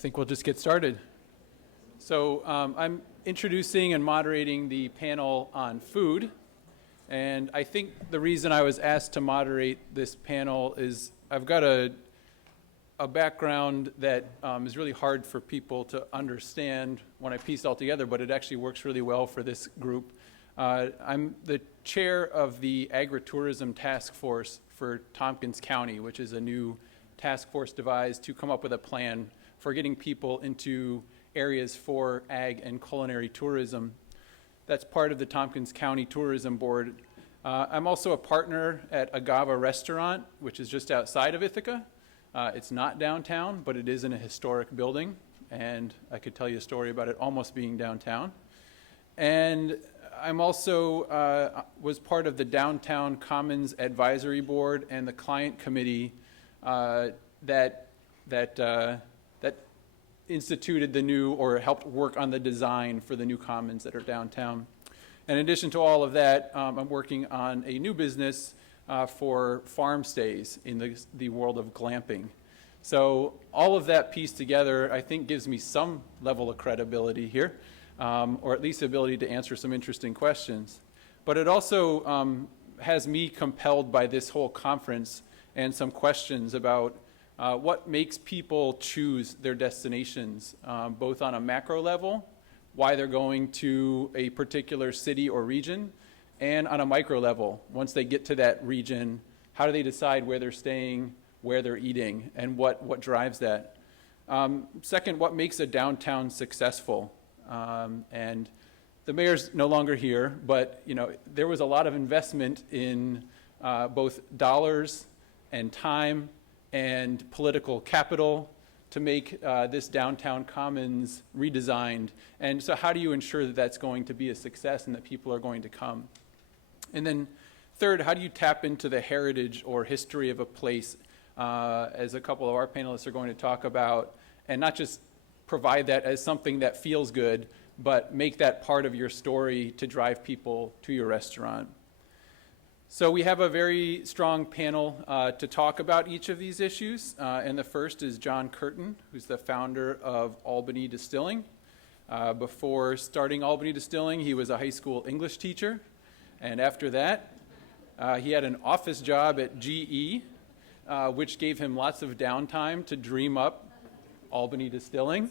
think we'll just get started. So I'm introducing and moderating the panel on food. And I think the reason I was asked to moderate this panel is I've got a background that is really hard for people to understand when I piece it all together, but it actually works really well for this group. I'm the chair of the Agritourism Task Force for Tompkins County, which is a new task force devised to come up with a plan for getting people into areas for ag and culinary tourism. That's part of the Tompkins County Tourism Board. I'm also a partner at Agava Restaurant, which is just outside of Ithaca. It's not downtown, but it is in a historic building, and I could tell you a story about it almost being downtown. And I'm also was part of the Downtown Commons Advisory Board and the client committee that instituted the new, or helped work on the design for the new commons that are downtown. In addition to all of that, I'm working on a new business for farm stays in the world of glamping. So all of that pieced together, I think, gives me some level of credibility here, or at least the ability to answer some interesting questions. But it also has me compelled by this whole conference and some questions about what makes people choose their destinations, both on a macro level, why they're going to a particular city or region, and on a micro level, once they get to that region, how do they decide where they're staying, where they're eating, and what drives that? Second, what makes a downtown successful? And the mayor's no longer here, but there was a lot of investment in both dollars and time and political capital to make this downtown commons redesigned. And so how do you ensure that that's going to be a success and that people are going to come? And then third, how do you tap into the heritage or history of a place, as a couple of our panelists are going to talk about, and not just provide that as something that feels good, but make that part of your story to drive people to your restaurant. So we have a very strong panel to talk about each of these issues. And the first is John Curtin, who's the founder of Albany Distilling. Before starting Albany Distilling, he was a high school English teacher. And after that, he had an office job at GE, which gave him lots of downtime to dream up Albany Distilling.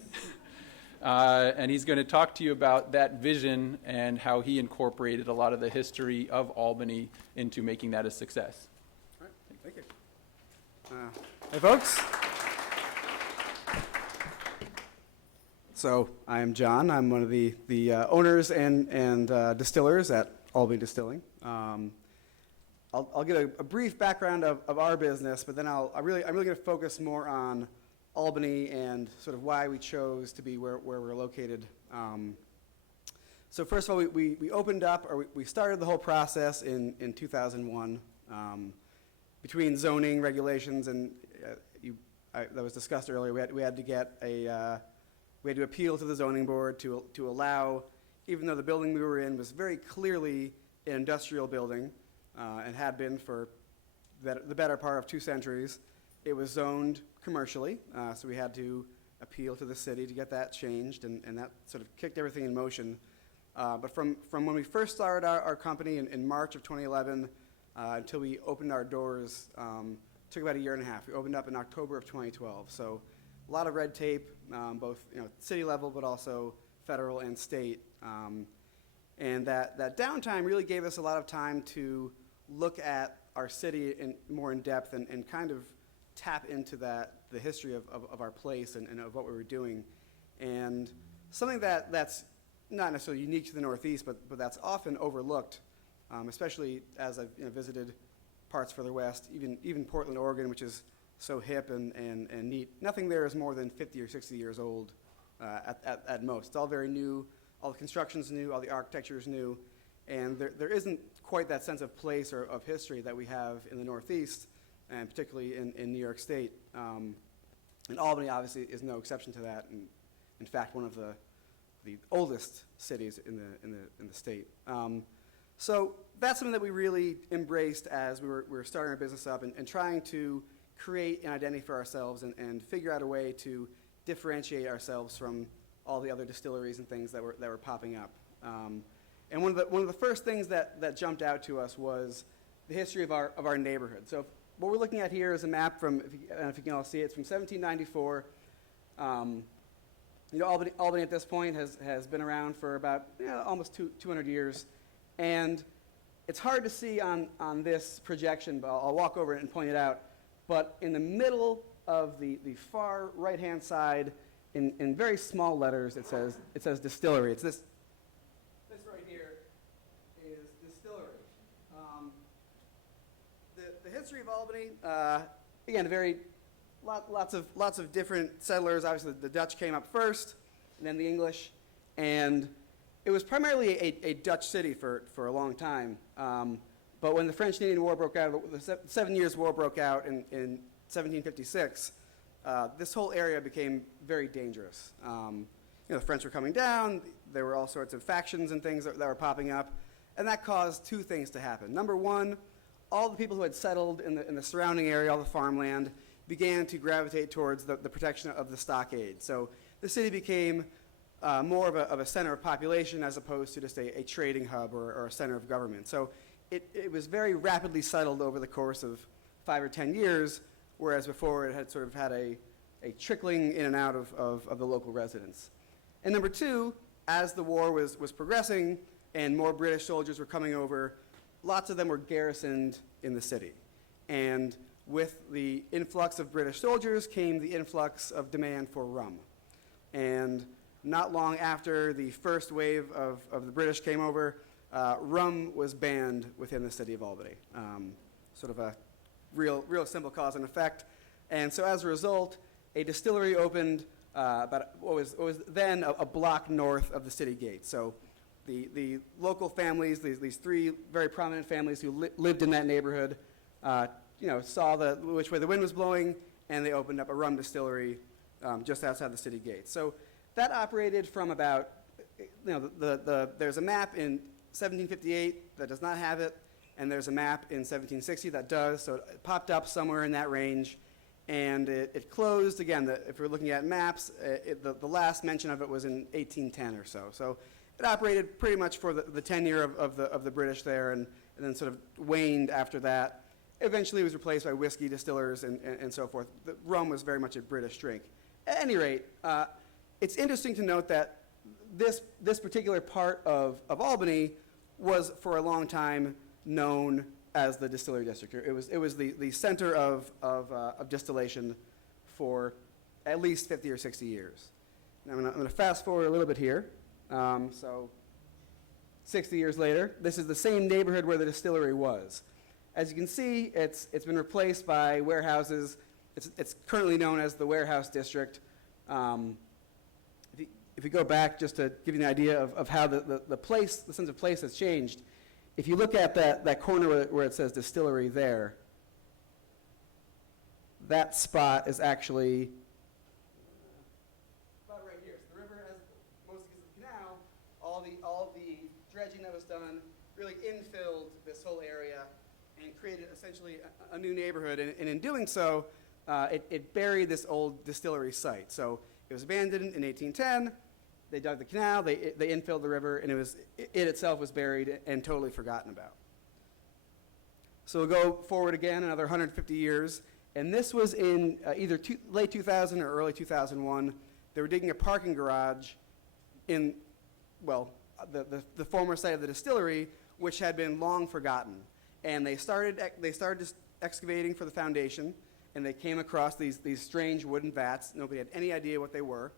And he's going to talk to you about that vision and how he incorporated a lot of the history of Albany into making that a success. All right, thank you. Hey, folks. So I am John. I'm one of the owners and distillers at Albany Distilling. I'll get a brief background of our business, but then I'm really going to focus more on Albany and sort of why we chose to be where we're located. So first of all, we opened up, or we started the whole process in 2001 between zoning regulations and that was discussed earlier. We had to get we had to appeal to the zoning board to allow, even though the building we were in was very clearly an industrial building and had been for the better part of 2 centuries, it was zoned commercially, so we had to appeal to the city to get that changed, and that sort of kicked everything in motion. But from when we first started our company in March of 2011 until we opened our doors, took about a year and a half. We opened up in October of 2012, so a lot of red tape, both city level but also federal and state. And that downtime really gave us a lot of time to look at our city more in depth and kind of tap into the history of our place and of what we were doing. And something that's not necessarily unique to the Northeast, but that's often overlooked, especially as I've visited parts further west, even Portland, Oregon, which is so hip and neat. Nothing there is more than 50 or 60 years old at most. It's all very new. All the construction's new, all the architecture's new, and there isn't quite that sense of place or of history that we have in the Northeast, and particularly in New York State. And Albany obviously is no exception to that, and in fact one of the oldest cities in the state. So that's something that we really embraced as we were starting our business up and trying to create an identity for ourselves and figure out a way to differentiate ourselves from all the other distilleries and things that were popping up. And one of the first things that jumped out to us was the history of our neighborhood. So what we're looking at here is a map from, I don't know if you can all see it, it's from 1794. Albany at this point has been around for about almost 200 years. And it's hard to see on this projection, but I'll walk over it and point it out. But in the middle of the far right-hand side, in very small letters, it says distillery. It's this right here is distillery. The history of Albany, again, lots of different settlers. Obviously, the Dutch came up first, and then the English, and it was primarily a Dutch city for a long time. But when the French-Canadian War broke out, the 7 Years' War broke out in 1756, this whole area became very dangerous. The French were coming down. There were all sorts of factions and things that were popping up, and that caused two things to happen. Number one, all the people who had settled in the surrounding area, all the farmland, began to gravitate towards the protection of the stockade. So the city became more of a center of population as opposed to just a trading hub or a center of government. So it was very rapidly settled over the course of 5 or 10 years, whereas before it had sort of had a trickling in and out of the local residents. And number two, as the war was progressing and more British soldiers were coming over, lots of them were garrisoned in the city. And with the influx of British soldiers came the influx of demand for rum. And not long after the first wave of the British came over, rum was banned within the city of Albany. Sort of a real simple cause and effect. And so as a result, a distillery opened about what was then a block north of the city gate. So the local families, these three very prominent families who lived in that neighborhood, saw which way the wind was blowing, and they opened up a rum distillery just outside the city gate. So that operated from about, there's a map in 1758 that does not have it, and there's a map in 1760 that does, so it popped up somewhere in that range, and it closed. Again, if we're looking at maps, the last mention of it was in 1810 or so. So it operated pretty much for the tenure of the British there, and then sort of waned after that. Eventually it was replaced by whiskey distillers and so forth. The rum was very much a British drink. At any rate, it's interesting to note that this particular part of Albany was for a long time known as the distillery district. It was the center of distillation for at least 50 or 60 years. Now I'm going to fast forward a little bit here. So 60 years later, this is the same neighborhood where the distillery was. As you can see, it's been replaced by warehouses. It's currently known as the Warehouse District. If you go back, just to give you an idea of how the sense of place has changed, if you look at that corner where it says distillery there, that spot is actually about right here. So the river, as most of the canal, all the dredging that was done really infilled this whole area and created essentially a new neighborhood. And in doing so, it buried this old distillery site. So it was abandoned in 1810. They dug the canal, they infilled the river, and it itself was buried and totally forgotten about. So we'll go forward again another 150 years, and this was in either late 2000 or early 2001. They were digging a parking garage in, the former site of the distillery, which had been long forgotten. And they started just excavating for the foundation, and they came across these strange wooden vats. Nobody had any idea what they were.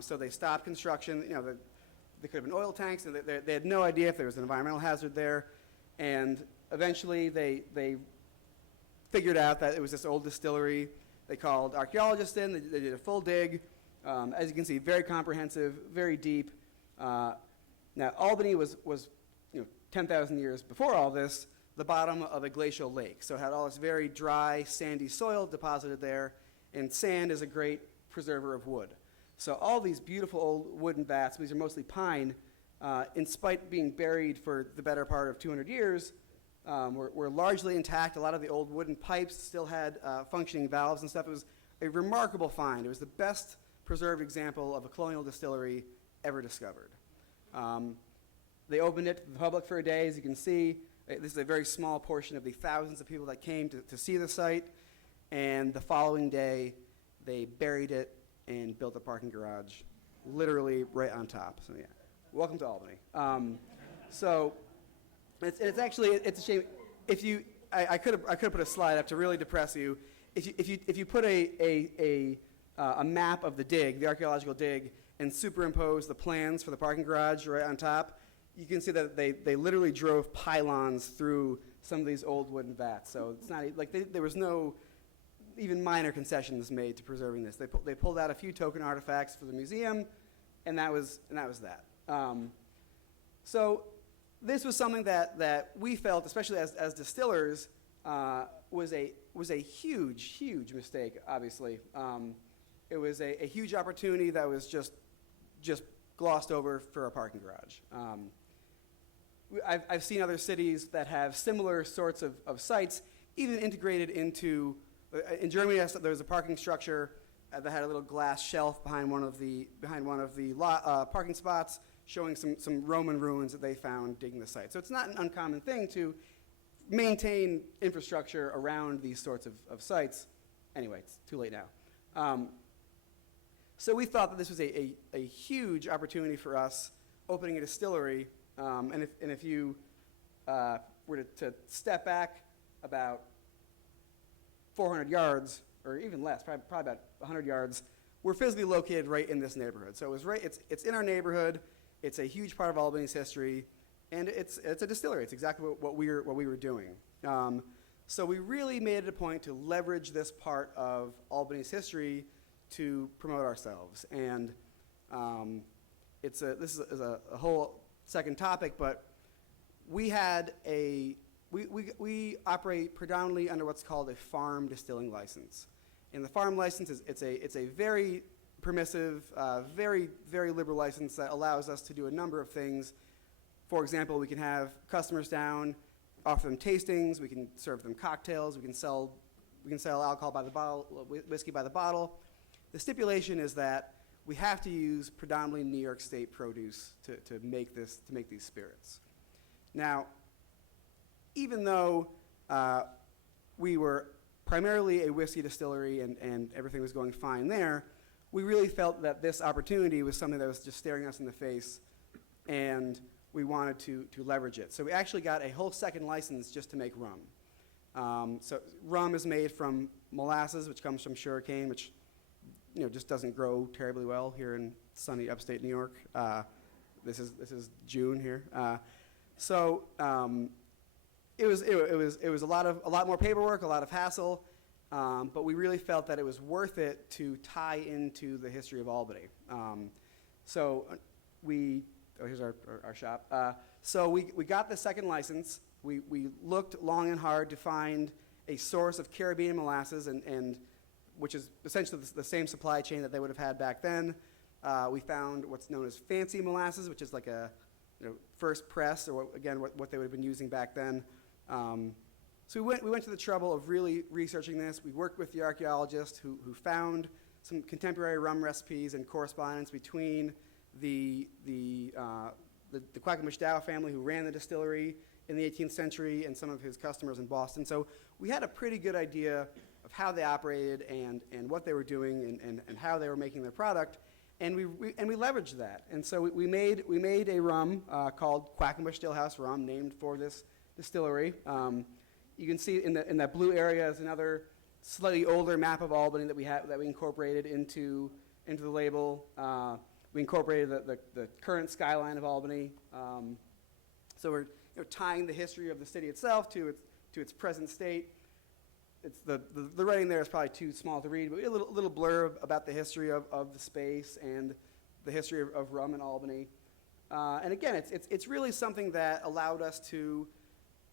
So they stopped construction. They could have been oil tanks, and they had no idea if there was an environmental hazard there. And eventually they figured out that it was this old distillery. They called archaeologists in. They did a full dig. As you can see, very comprehensive, very deep. Now, Albany was 10,000 years before all this, the bottom of a glacial lake. So it had all this very dry, sandy soil deposited there, and sand is a great preserver of wood. So all these beautiful old wooden vats, these are mostly pine, in spite of being buried for the better part of 200 years, were largely intact. A lot of the old wooden pipes still had functioning valves and stuff. It was a remarkable find. It was the best preserved example of a colonial distillery ever discovered. They opened it to the public for a day. As you can see, this is a very small portion of the thousands of people that came to see the site. And the following day, they buried it and built a parking garage literally right on top. So yeah, welcome to Albany. So it's actually, it's a shame. If you, I could have put a slide up to really depress you. If you put a map of the dig, the archaeological dig, and superimpose the plans for the parking garage right on top, you can see that they literally drove pylons through some of these old wooden vats. So it's not like there was no even minor concessions made to preserving this. They pulled out a few token artifacts for the museum, and that was that. So this was something that we felt, especially as distillers, was a huge mistake. Obviously, it was a huge opportunity that was just glossed over for a parking garage. I've seen other cities that have similar sorts of sites, even integrated into. In Germany, there was a parking structure that had a little glass shelf behind one of the parking spots, showing some Roman ruins that they found digging the site. So it's not an uncommon thing to maintain infrastructure around these sorts of sites. Anyway, it's too late now. So we thought that this was a huge opportunity for us, opening a distillery. And if you were to step back about 400 yards, or even less, probably about 100 yards, we're physically located right in this neighborhood. So it's in our neighborhood. It's a huge part of Albany's history, and it's a distillery. It's exactly what we were doing. So we really made it a point to leverage this part of Albany's history to promote ourselves. And this is a whole second topic, but we operate predominantly under what's called a farm distilling license. And the farm license it's a very permissive, very liberal license that allows us to do a number of things. For example, we can have customers down, offer them tastings, we can serve them cocktails, we can sell alcohol by the bottle, whiskey by the bottle. The stipulation is that we have to use predominantly New York State produce to make these spirits. Now, even though we were primarily a whiskey distillery and everything was going fine there, we really felt that this opportunity was something that was just staring us in the face, and we wanted to leverage it. So we actually got a whole second license just to make rum. So rum is made from molasses, which comes from sugarcane, which just doesn't grow terribly well here in sunny upstate New York. This is June here. It was a lot more paperwork, a lot of hassle, but we really felt that it was worth it to tie into the history of Albany. Here's our shop. So we got the second license. We looked long and hard to find a source of Caribbean molasses, and which is essentially the same supply chain that they would have had back then. We found what's known as fancy molasses, which is like a first press, or what they would have been using back then. So we went to the trouble of really researching this. We worked with the archaeologist who found some contemporary rum recipes and correspondence between the Quackenbush Dow family, who ran the distillery in the 18th century, and some of his customers in Boston. So we had a pretty good idea of how they operated and what they were doing and how they were making their product. And we leveraged that. And so we made a rum called Quackenbush Stillhouse Rum, named for this distillery. You can see in that blue area is another slightly older map of Albany that we incorporated into the label. We incorporated the current skyline of Albany. So we're tying the history of the city itself to its present state. It's the writing there is probably too small to read, but a little blurb about the history of the space and the history of rum in Albany. And again, it's really something that allowed us to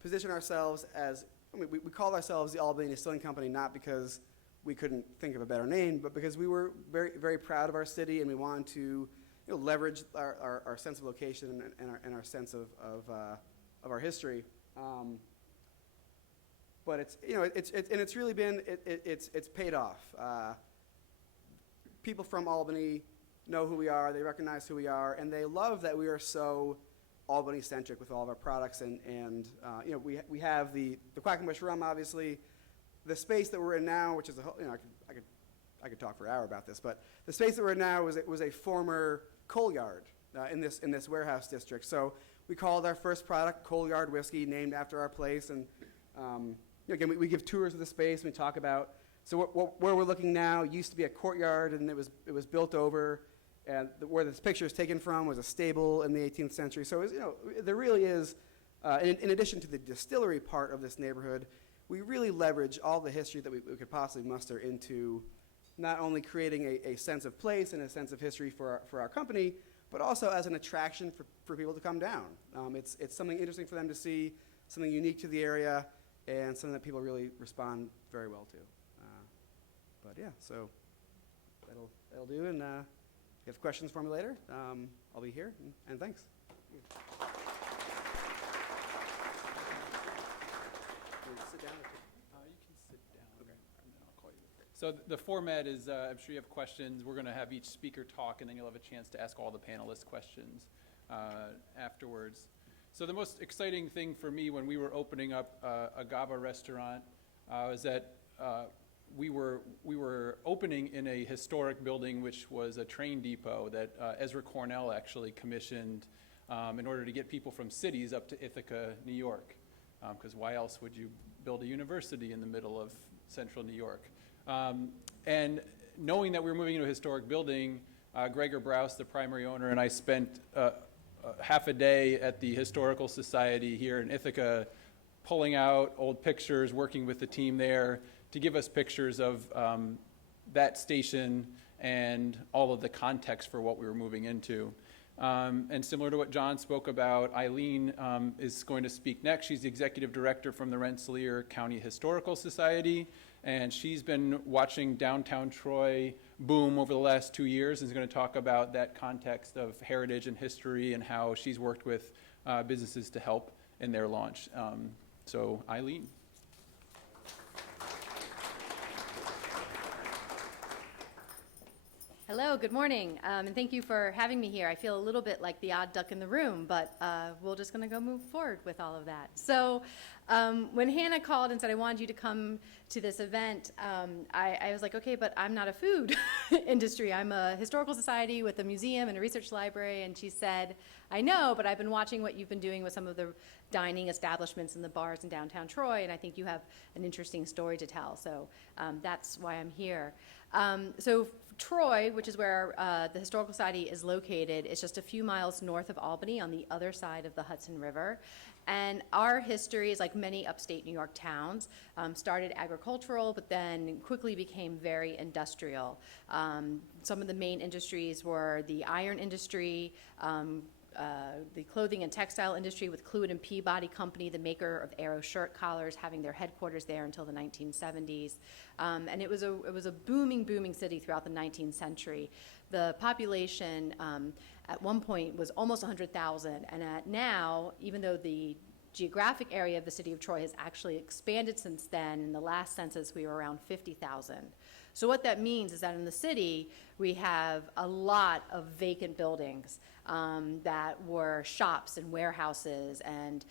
position ourselves as, we called ourselves the Albany Distilling Company, not because we couldn't think of a better name, but because we were very, very proud of our city, and we wanted to leverage our sense of location and our sense of our history. But it's really been, it's paid off. people from Albany know who we are, they recognize who we are, and they love that we are so Albany-centric with all of our products. And you know, we have the Quackenbush rum, obviously. The space that we're in now, which is a whole, you know, I could talk for an hour about this, but the space that we're in now was a former coal yard in this warehouse district. So we called our first product Coal Yard Whiskey, named after our place. And you know, again, we give tours of the space, and we talk about, so where we're looking now used to be a courtyard, and it was built over, and where this picture is taken from was a stable in the 18th century. So it was, you know, there really is, in addition to the distillery part of this neighborhood, we really leverage all the history that we could possibly muster into not only creating a sense of place and a sense of history for our company, but also as an attraction for people to come down. It's something interesting for them to see, something unique to the area, and something that people really respond very well to. But yeah, so that'll do. And if you have questions for me later, I'll be here. And thanks. Sit down. You can sit down, okay, and then I'll call you. So the format is, I'm sure you have questions. We're going to have each speaker talk, and then you'll have a chance to ask all the panelists questions afterwards. So the most exciting thing for me when we were opening up a GABA restaurant was that we were opening in a historic building, which was a train depot that Ezra Cornell actually commissioned in order to get people from cities up to Ithaca, New York. Because why else would you build a university in the middle of central New York? And knowing that we were moving into a historic building, Gregor Brous, the primary owner, and I spent half a day at the Historical Society here in Ithaca pulling out old pictures, working with the team there to give us pictures of that station and all of the context for what we were moving into. And similar to what John spoke about, Eileen is going to speak next. She's the executive director from the Rensselaer County Historical Society, and she's been watching downtown Troy boom over the last 2 years, and is going to talk about that context of heritage and history and how she's worked with businesses to help in their launch. So Eileen. Hello, good morning, and thank you for having me here. I feel a little bit like the odd duck in the room, but we're just going to go move forward with all of that. So when Hannah called and said, I wanted you to come to this event, I was like, okay, but I'm not a food industry. I'm a historical society with a museum and a research library. And she said, I know, but I've been watching what you've been doing with some of the dining establishments and the bars in downtown Troy, and I think you have an interesting story to tell. So that's why I'm here. So Troy, which is where the Historical Society is located, is just a few miles north of Albany on the other side of the Hudson River. And our history is like many upstate New York towns, started agricultural, but then quickly became very industrial. Some of the main industries were the iron industry, the clothing and textile industry with Cluett and Peabody Company, the maker of Arrow shirt collars, having their headquarters there until the 1970s. And it was a booming city throughout the 19th century. The population at one point was almost 100,000, and now, even though the geographic area of the city of Troy has actually expanded since then, in the last census we were around 50,000. So what that means is that in the city, we have a lot of vacant buildings that were shops and warehouses and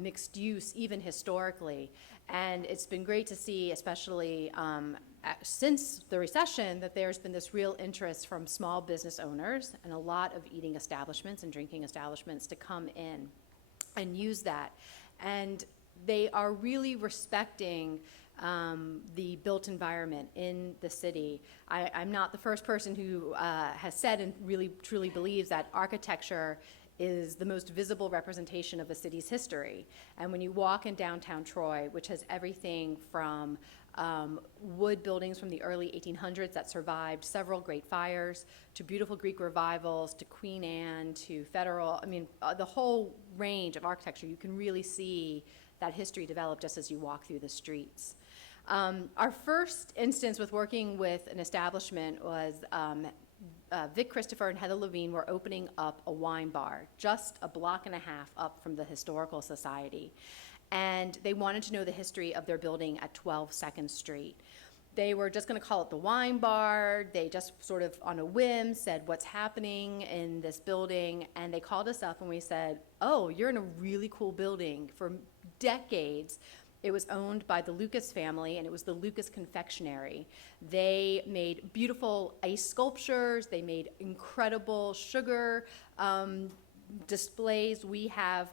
mixed use, even historically. And it's been great to see, especially since the recession, that there's been this real interest from small business owners and a lot of eating establishments and drinking establishments to come in and use that. And they are really respecting the built environment in the city. I'm not the first person who has said and really truly believes that architecture is the most visible representation of a city's history. And when you walk in downtown Troy, which has everything from wood buildings from the early 1800s that survived several great fires, to beautiful Greek revivals, to Queen Anne, to Federal, I mean, the whole range of architecture, you can really see that history develop just as you walk through the streets. Our first instance with working with an establishment was Vic Christopher and Heather Levine were opening up a wine bar just a block and a half up from the Historical Society. And they wanted to know the history of their building at 12 2nd Street. They were just going to call it the wine bar. They just sort of on a whim said, what's happening in this building? And they called us up and we said, oh, you're in a really cool building. For decades, it was owned by the Lucas family, and it was the Lucas Confectionery. They made beautiful ice sculptures. They made incredible sugar displays. We have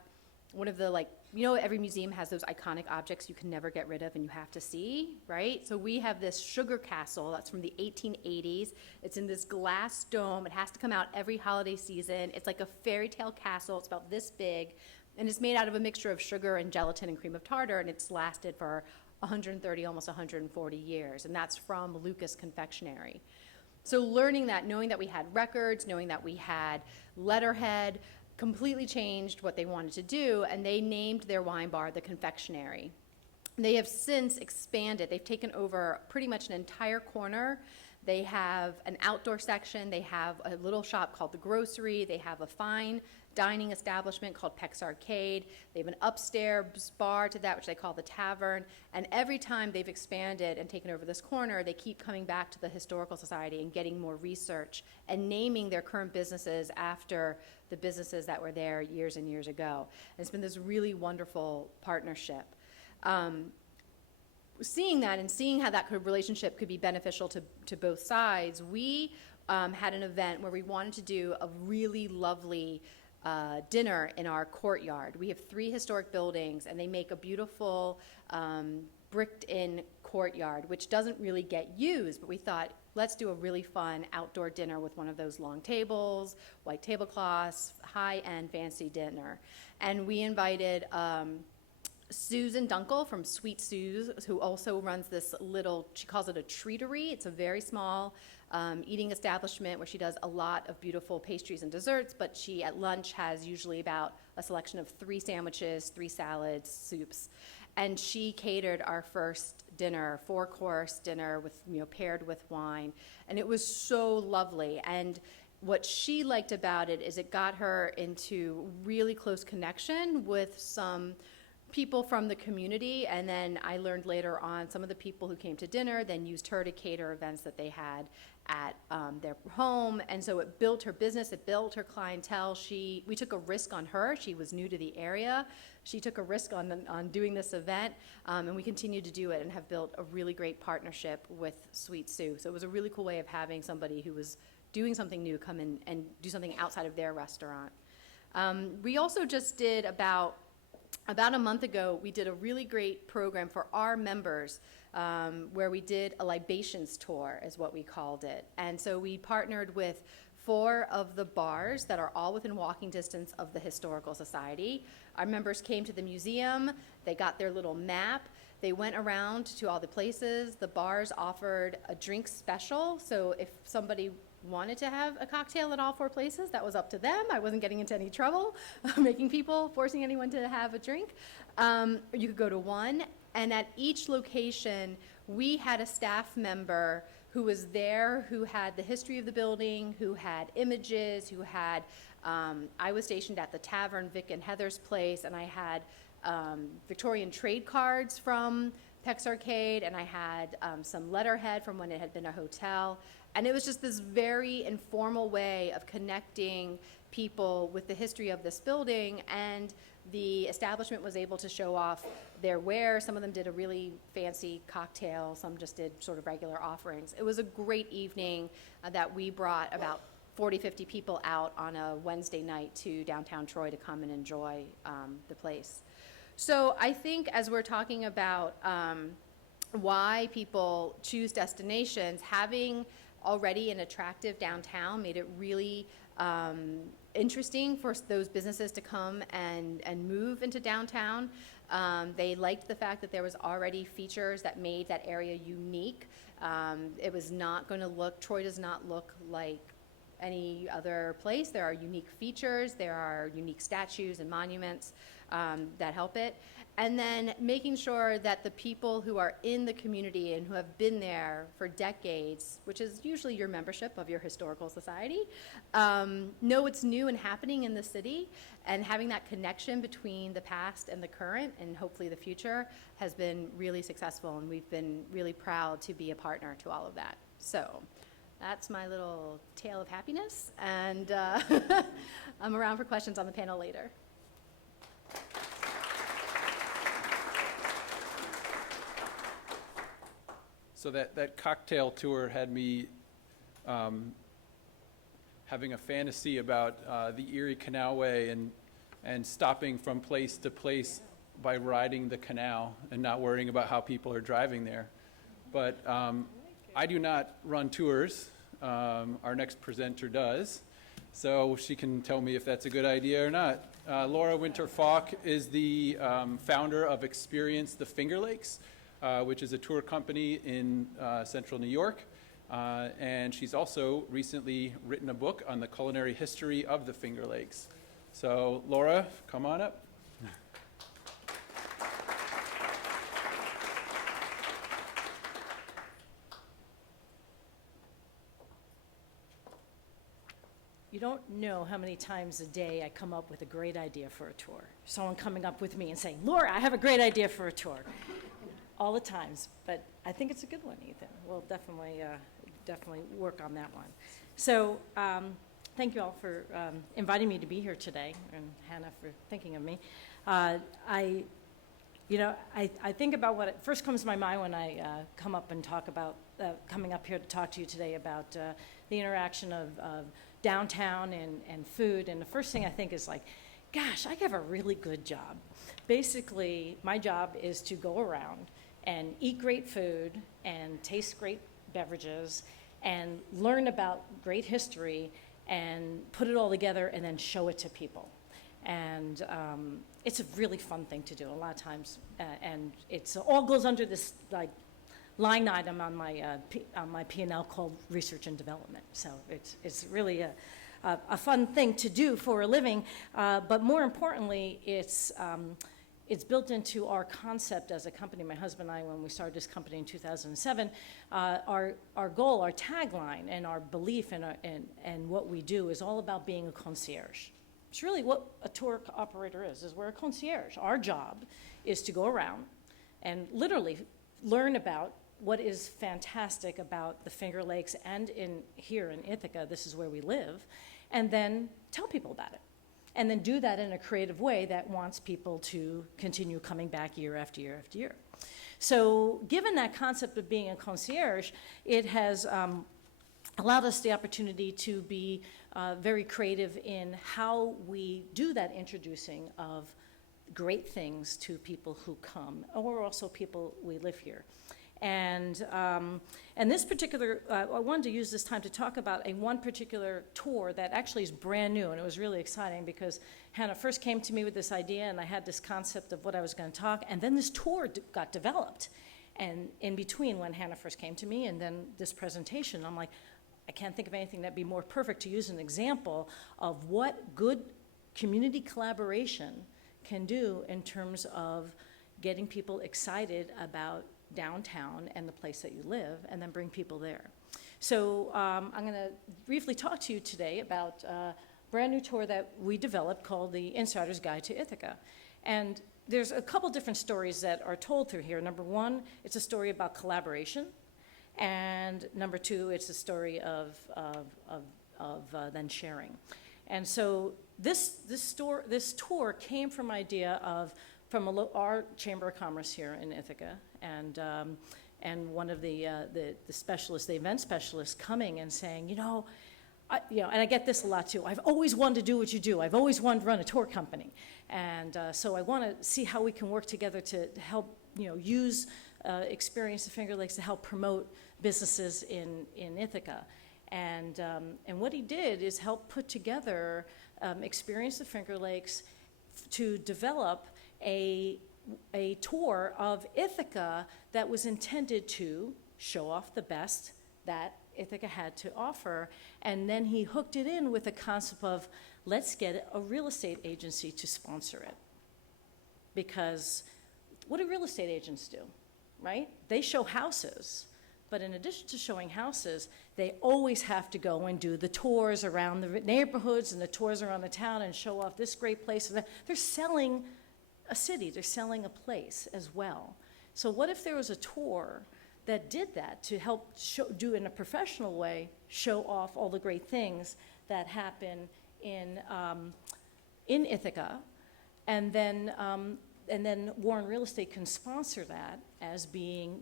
one of the, like, you know, every museum has those iconic objects you can never get rid of and you have to see, right? So we have this sugar castle that's from the 1880s. It's in this glass dome. It has to come out every holiday season. It's like a fairy tale castle. It's about this big, and it's made out of a mixture of sugar and gelatin and cream of tartar, and it's lasted for 130, almost 140 years, and that's from Lucas Confectionery. So learning that, knowing that we had records, knowing that we had letterhead, completely changed what they wanted to do, and they named their wine bar the Confectionery. They have since expanded. They've taken over pretty much an entire corner. They have an outdoor section. They have a little shop called the Grocery. They have a fine dining establishment called Peck's Arcade. They have an upstairs bar to that, which they call the Tavern. And every time they've expanded and taken over this corner, they keep coming back to the Historical Society and getting more research and naming their current businesses after the businesses that were there years and years ago. And it's been this really wonderful partnership. Seeing that and seeing how that relationship could be beneficial to both sides, we had an event where we wanted to do a really lovely dinner in our courtyard. We have 3 historic buildings, and they make a beautiful bricked-in courtyard, which doesn't really get used, but we thought, let's do a really fun outdoor dinner with one of those long tables, white tablecloths, high-end fancy dinner. And we invited Susan Dunkel from Sweet Sue's, who also runs this little, she calls it a treatery. It's a very small eating establishment where she does a lot of beautiful pastries and desserts, but she at lunch has usually about a selection of 3 sandwiches, 3 salads, soups. And she catered our first dinner, 4-course dinner with, you know, paired with wine. And it was so lovely. And what she liked about it is it got her into really close connection with some people from the community, and then I learned later on some of the people who came to dinner then used her to cater events that they had at their home, and so it built her business, it built her clientele. We took a risk on her. She was new to the area. She took a risk on doing this event, and we continued to do it and have built a really great partnership with Sweet Sue. So it was a really cool way of having somebody who was doing something new come in and do something outside of their restaurant. We also just did about a month ago, we did a really great program for our members where we did a libations tour, is what we called it. And so we partnered with 4 of the bars that are all within walking distance of the Historical Society. Our members came to the museum. They got their little map. They went around to all the places. The bars offered a drink special. So if somebody wanted to have a cocktail at all 4 places, that was up to them. I wasn't getting into any trouble forcing anyone to have a drink. You could go to one, and at each location, we had a staff member who was there, who had the history of the building, who had images, who had, I was stationed at the Tavern, Vic and Heather's place, and I had Victorian trade cards from Peck's Arcade, and I had some letterhead from when it had been a hotel. And it was just this very informal way of connecting people with the history of this building, and the establishment was able to show off their wares. Some of them did a really fancy cocktail, some just did sort of regular offerings. It was a great evening that we brought about 40, 50 people out on a Wednesday night to downtown Troy to come and enjoy the place. So I think as we're talking about why people choose destinations, having already an attractive downtown made it really interesting for those businesses to come and move into downtown. They liked the fact that there was already features that made that area unique. It was not going to look, Troy does not look like any other place. There are unique features, there are unique statues and monuments that help it. And then making sure that the people who are in the community and who have been there for decades, which is usually your membership of your historical society, know what's new and happening in the city And having that connection between the past and the current and hopefully the future has been really successful, and we've been really proud to be a partner to all of that. So that's my little tale of happiness, and I'm around for questions on the panel later. So that cocktail tour had me having a fantasy about the Erie Canalway and stopping from place to place by riding the canal and not worrying about how people are driving there. But I do not run tours. Our next presenter does. So she can tell me if that's a good idea or not. Laura Winter-Falk is the founder of Experience the Finger Lakes, which is a tour company in central New York. And she's also recently written a book on the culinary history of the Finger Lakes. So Laura, come on up. You don't know how many times a day I come up with a great idea for a tour. Someone coming up with me and saying, Laura, I have a great idea for a tour. All the times, but I think it's a good one, Ethan. We'll definitely work on that one. So thank you all for inviting me to be here today, and Hannah for thinking of me. I think about what first comes to my mind when I come up and talk about, coming up here to talk to you today about the interaction of downtown and food. And the first thing I think is like, gosh, I have a really good job. Basically, my job is to go around and eat great food and taste great beverages and learn about great history and put it all together and then show it to people. And it's a really fun thing to do a lot of times. And it's all goes under this like line item on my P&L called research and development. So it's really a fun thing to do for a living. But more importantly, it's built into our concept as a company. My husband and I, when we started this company in 2007, our goal, our tagline, and our belief and what we do is all about being a concierge. It's really what a tour operator is we're a concierge. Our job is to go around and literally learn about what is fantastic about the Finger Lakes and here in Ithaca, this is where we live, and then tell people about it. And then do that in a creative way that wants people to continue coming back year after year after year. So given that concept of being a concierge, it has allowed us the opportunity to be very creative in how we do that introducing of great things to people who come, or also people we live here. And this particular, I wanted to use this time to talk about one particular tour that actually is brand new, and it was really exciting because Hannah first came to me with this idea, and I had this concept of what I was going to talk, and then this tour got developed. And in between, when Hannah first came to me and then this presentation, I'm like, I can't think of anything that'd be more perfect to use an example of what good community collaboration can do in terms of getting people excited about downtown and the place that you live, and then bring people there. So I'm going to briefly talk to you today about a brand new tour that we developed called The Insider's Guide to Ithaca. And there's a couple different stories that are told through here. Number one, it's a story about collaboration. And number two, it's a story of then sharing. And so this tour came from idea from our Chamber of Commerce here in Ithaca, and one of the specialists, the event specialists, coming and saying, and I get this a lot too. I've always wanted to do what you do. I've always wanted to run a tour company, and so I want to see how we can work together to help, use Experience the Finger Lakes to help promote businesses in Ithaca. And what he did is help put together Experience the Finger Lakes to develop a tour of Ithaca that was intended to show off the best that Ithaca had to offer. And then he hooked it in with a concept of, let's get a real estate agency to sponsor it. Because what do real estate agents do, right? They show houses, But in addition to showing houses, they always have to go and do the tours around the neighborhoods and the tours around the town and show off this great place. They're selling a city, they're selling a place as well. So what if there was a tour that did that to help do in a professional way, show off all the great things that happen in Ithaca, and then Warren Real Estate can sponsor that as being,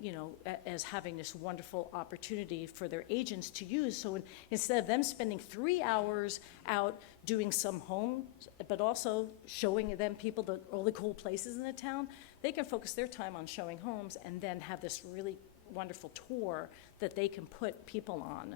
as having this wonderful opportunity for their agents to use. So instead of them spending 3 hours out doing some homes, but also showing them people all the cool places in the town, they can focus their time on showing homes and then have this really wonderful tour that they can put people on,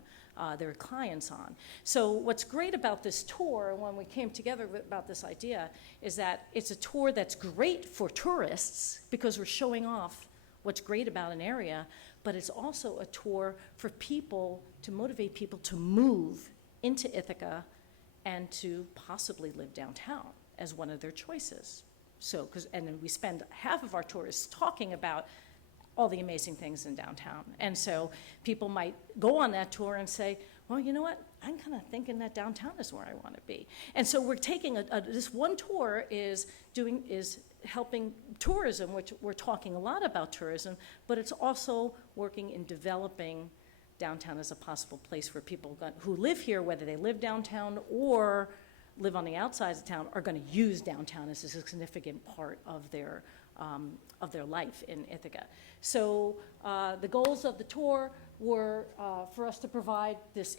their clients on. So what's great about this tour, when we came together about this idea, is that it's a tour that's great for tourists because we're showing off what's great about an area, but it's also a tour for people to motivate people to move into Ithaca and to possibly live downtown as one of their choices. So, and then we spend half of our tours talking about all the amazing things in downtown. And so people might go on that tour and say, well, you know what? I'm kind of thinking that downtown is where I want to be. And so we're taking this one tour is helping tourism, which we're talking a lot about tourism, but it's also working in developing downtown as a possible place where people who live here, whether they live downtown or live on the outsides of town, are going to use downtown as a significant part of their life in Ithaca. So the goals of the tour were for us to provide this,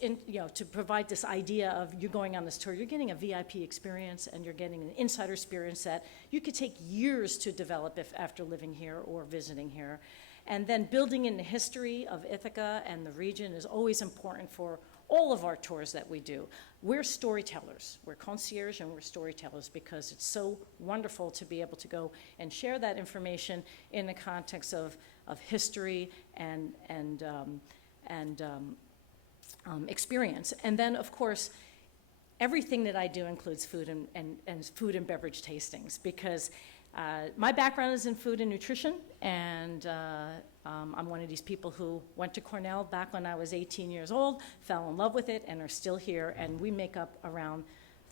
idea of you're going on this tour, you're getting a VIP experience and you're getting an insider experience that you could take years to develop after living here or visiting here. And then building in the history of Ithaca and the region is always important for all of our tours that we do. We're storytellers. We're concierge and we're storytellers because it's so wonderful to be able to go and share that information in the context of history and experience. And then, of course, everything that I do includes food and food and beverage tastings because my background is in food and nutrition, and I'm one of these people who went to Cornell back when I was 18 years old, fell in love with it, and are still here, and we make up around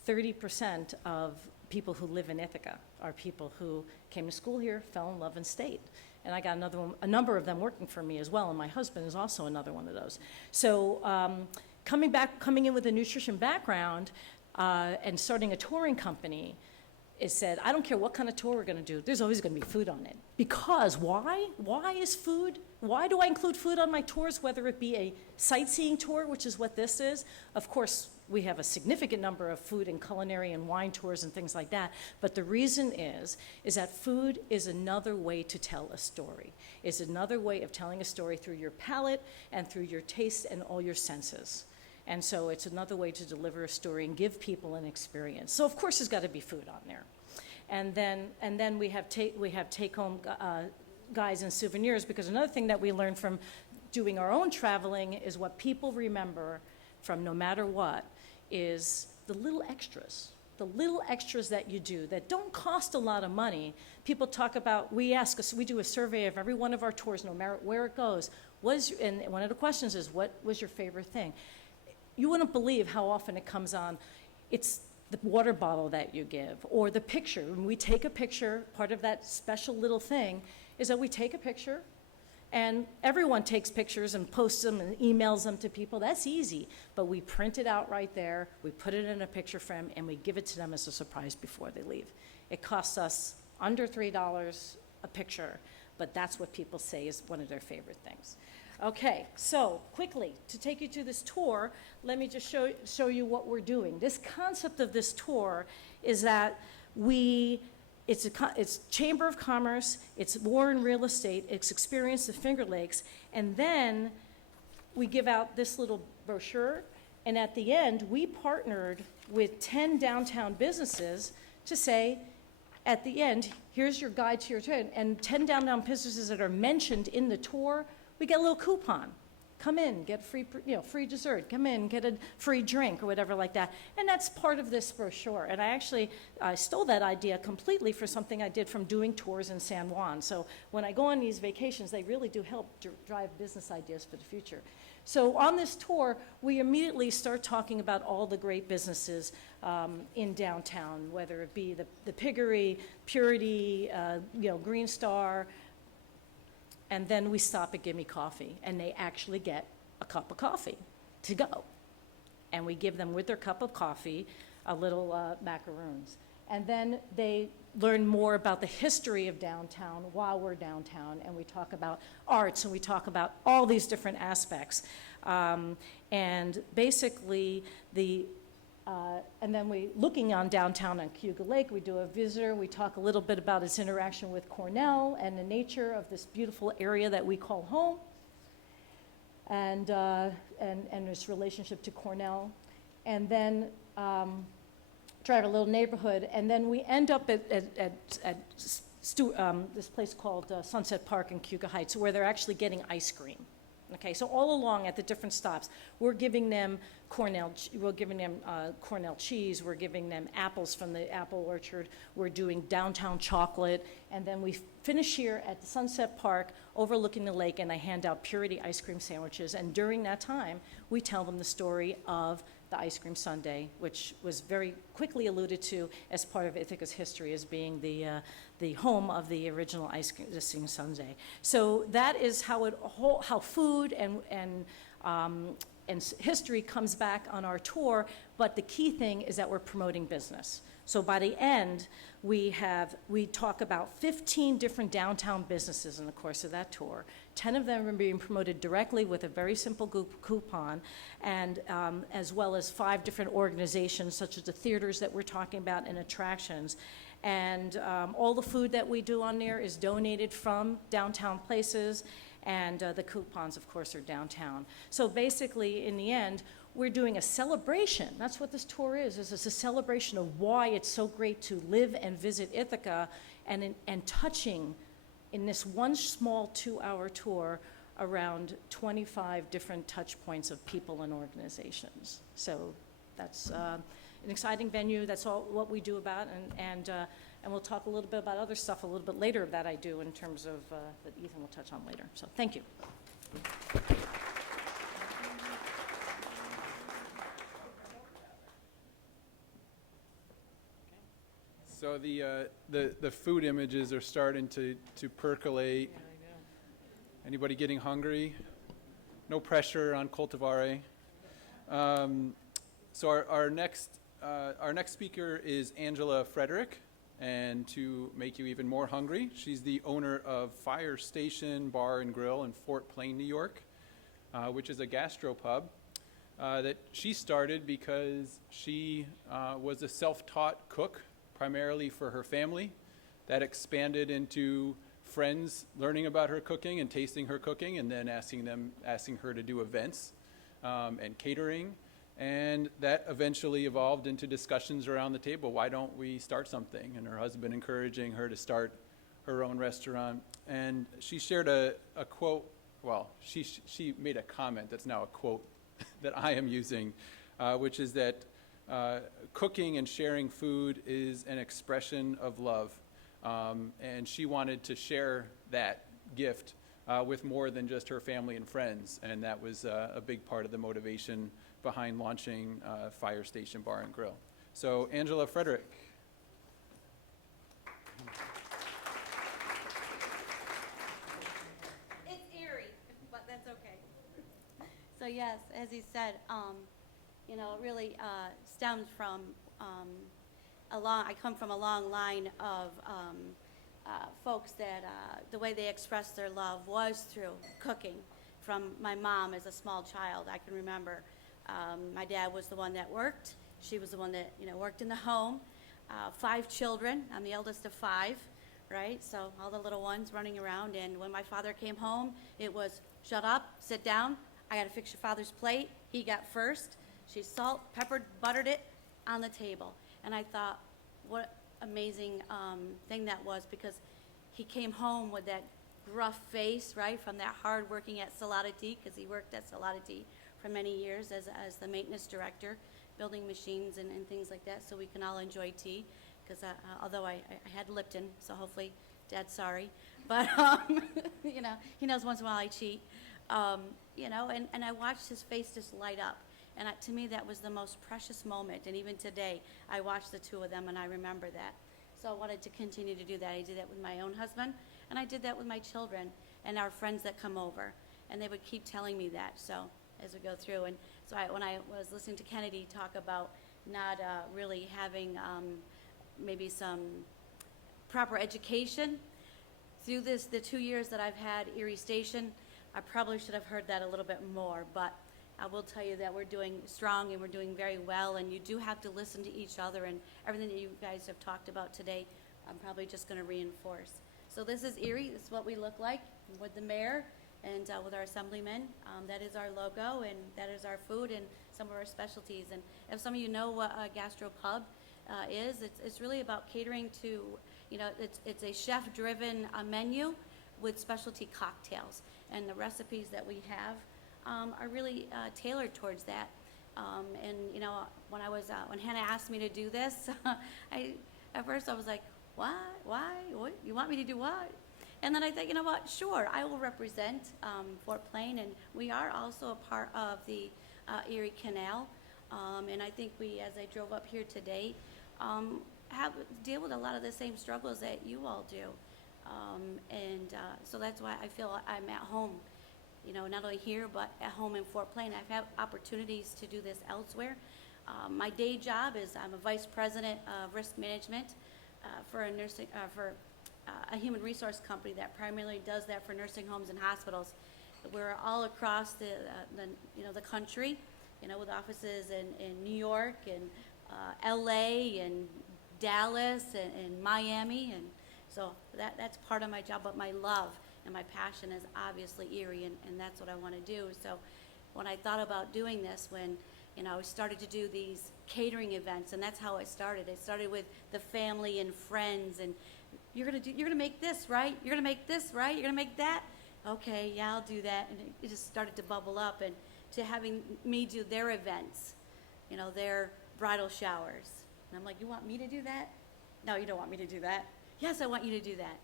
30% of people who live in Ithaca are people who came to school here, fell in love, and stayed. And I got a number of them working for me as well, and my husband is also another one of those. So coming in with a nutrition background and starting a touring company, it said, I don't care what kind of tour we're going to do, there's always going to be food on it. Because why? Why is food? Why do I include food on my tours, whether it be a sightseeing tour, which is what this is? Of course, we have a significant number of food and culinary and wine tours and things like that. But the reason is that food is another way to tell a story. It's another way of telling a story through your palate and through your taste and all your senses. And so it's another way to deliver a story and give people an experience. So of course there's got to be food on there. And then we have take-home guides and souvenirs, because another thing that we learned from doing our own traveling is what people remember from no matter what is the little extras that you do that don't cost a lot of money. People talk about, we do a survey of every one of our tours, no matter where it goes. And one of the questions is, what was your favorite thing? You wouldn't believe how often it comes on. It's the water bottle that you give, or the picture. When we take a picture, part of that special little thing is that we take a picture, and everyone takes pictures and posts them and emails them to people. That's easy, but we print it out right there, we put it in a picture frame, and we give it to them as a surprise before they leave. It costs us under $3 a picture, but that's what people say is one of their favorite things. Okay, so quickly, to take you to this tour, let me just show you what we're doing. This concept of this tour is that it's Chamber of Commerce, it's Warren Real Estate, it's Experience the Finger Lakes, and then we give out this little brochure, and at the end, we partnered with 10 downtown businesses to say, at the end, here's your guide to your tour, and 10 downtown businesses that are mentioned in the tour, we get a little coupon come in, get free, free dessert, come in, get a free drink or whatever like that. And that's part of this brochure. And I stole that idea completely for something I did from doing tours in San Juan. So when I go on these vacations, they really do help drive business ideas for the future. So on this tour, we immediately start talking about all the great businesses in downtown, whether it be the Piggery, Purity, Green Star, and then we stop at Gimme Coffee, and they actually get a cup of coffee to go. And we give them with their cup of coffee a little macaroons. And then they learn more about the history of downtown while we're downtown, and we talk about arts, and we talk about all these different aspects. And basically, and then looking on downtown on Cayuga Lake, we do a visitor, we talk a little bit about its interaction with Cornell and the nature of this beautiful area that we call home, and its relationship to Cornell. And then drive a little neighborhood, and then we end up at this place called Sunset Park in Cayuga Heights, where they're actually getting ice cream. Okay, so all along at the different stops, we're giving them Cornell cheese, we're giving them apples from the apple orchard, we're doing downtown chocolate, and then we finish here at the Sunset Park overlooking the lake, and I hand out Purity ice cream sandwiches, and during that time, we tell them the story of the ice cream sundae, which was very quickly alluded to as part of Ithaca's history as being the home of the original ice cream sundae. So that is how food and history comes back on our tour, but the key thing is that we're promoting business. So by the end, we talk about 15 different downtown businesses in the course of that tour. 10 of them are being promoted directly with a very simple coupon, and as well as 5 different organizations, such as the theaters that we're talking about and attractions. And all the food that we do on there is donated from downtown places, and the coupons, of course, are downtown. So basically, in the end, we're doing a celebration. That's what this tour is it's a celebration of why it's so great to live and visit Ithaca, and touching in this one small 2-hour tour around 25 different touch points of people and organizations. So that's an exciting venue. That's all what we do about, and we'll talk a little bit about other stuff a little bit later that I do in terms of that Ethan will touch on later. So thank you. So the food images are starting to percolate. Yeah, I know. Anybody getting hungry? No pressure on cultivare. So our next speaker is Angela Frederick, and to make you even more hungry, she's the owner of Fire Station Bar and Grill in Fort Plain, New York, which is a gastropub that she started because she was a self-taught cook, primarily for her family. That expanded into friends learning about her cooking and tasting her cooking, and then asking her to do events and catering. And that eventually evolved into discussions around the table. Why don't we start something? And her husband encouraging her to start her own restaurant. And she shared a quote, well, she made a comment that's now a quote that I am using, which is that cooking and sharing food is an expression of love. And she wanted to share that gift with more than just her family and friends. And that was a big part of the motivation behind launching Fire Station Bar and Grill. So Angela Frederick. It's eerie, but that's okay. So yes, as he said, it really stems from I come from a long line of folks that the way they expressed their love was through cooking. From my mom as a small child, I can remember my dad was the one that worked. She was the one that worked in the home. 5 children. I'm the eldest of 5, right? So all the little ones running around. And when my father came home, it was shut up, sit down. I got to fix your father's plate. He got first. She salt, peppered, buttered it on the table. And I thought, what amazing thing that was, because he came home with that gruff face, right, from that hard working at Salata Tea, because he worked at Salata Tea for many years as the maintenance director, building machines and things like that, so we can all enjoy tea, because although I had Lipton, so hopefully Dad's sorry, but, you know, he knows once in a while I cheat, you know, and I watched his face just light up. And to me, that was the most precious moment. And even today, I watched the two of them, and I remember that. So I wanted to continue to do that. I did that with my own husband, and I did that with my children and our friends that come over. And they would keep telling me that, so as we go through. And so when I was listening to Kennedy talk about not really having maybe some proper education, through the 2 years that I've had Erie Station, I probably should have heard that a little bit more, but I will tell you that we're doing strong and we're doing very well, and you do have to listen to each other, and everything that you guys have talked about today, I'm probably just going to reinforce. So this is Erie. This is what we look like with the mayor and with our assemblymen. That is our logo, and that is our food and some of our specialties. And if some of you know what a gastropub is, it's really about catering to, you know, it's a chef-driven menu with specialty cocktails, and the recipes that we have are really tailored towards that. And you know, when Hannah asked me to do this, at first I was like, what? Why? What? You want me to do what? And then I thought, you know what? Sure, I will represent Fort Plain, and we are also a part of the Erie Canal. And I think we, as I drove up here today, deal with a lot of the same struggles that you all do. So that's why I feel I'm at home, you know, not only here, but at home in Fort Plain. I've had opportunities to do this elsewhere. My day job is I'm a vice president of risk management for a human resource company that primarily does that for nursing homes and hospitals. We're all across the country, you know, with offices in New York and LA and Dallas and Miami, and so that's part of my job, but my love and my passion is obviously Erie, and that's what I want to do. So when I thought about doing this, when, you know, I started to do these catering events, and that's how it started. It started with the family and friends, and you're gonna make this, right? You're gonna make this, right? You're gonna make that? Okay, yeah, I'll do that. And it just started to bubble up, and to having me do their events, you know, their bridal showers. And I'm like, you want me to do that? No, you don't want me to do that. Yes, I want you to do that.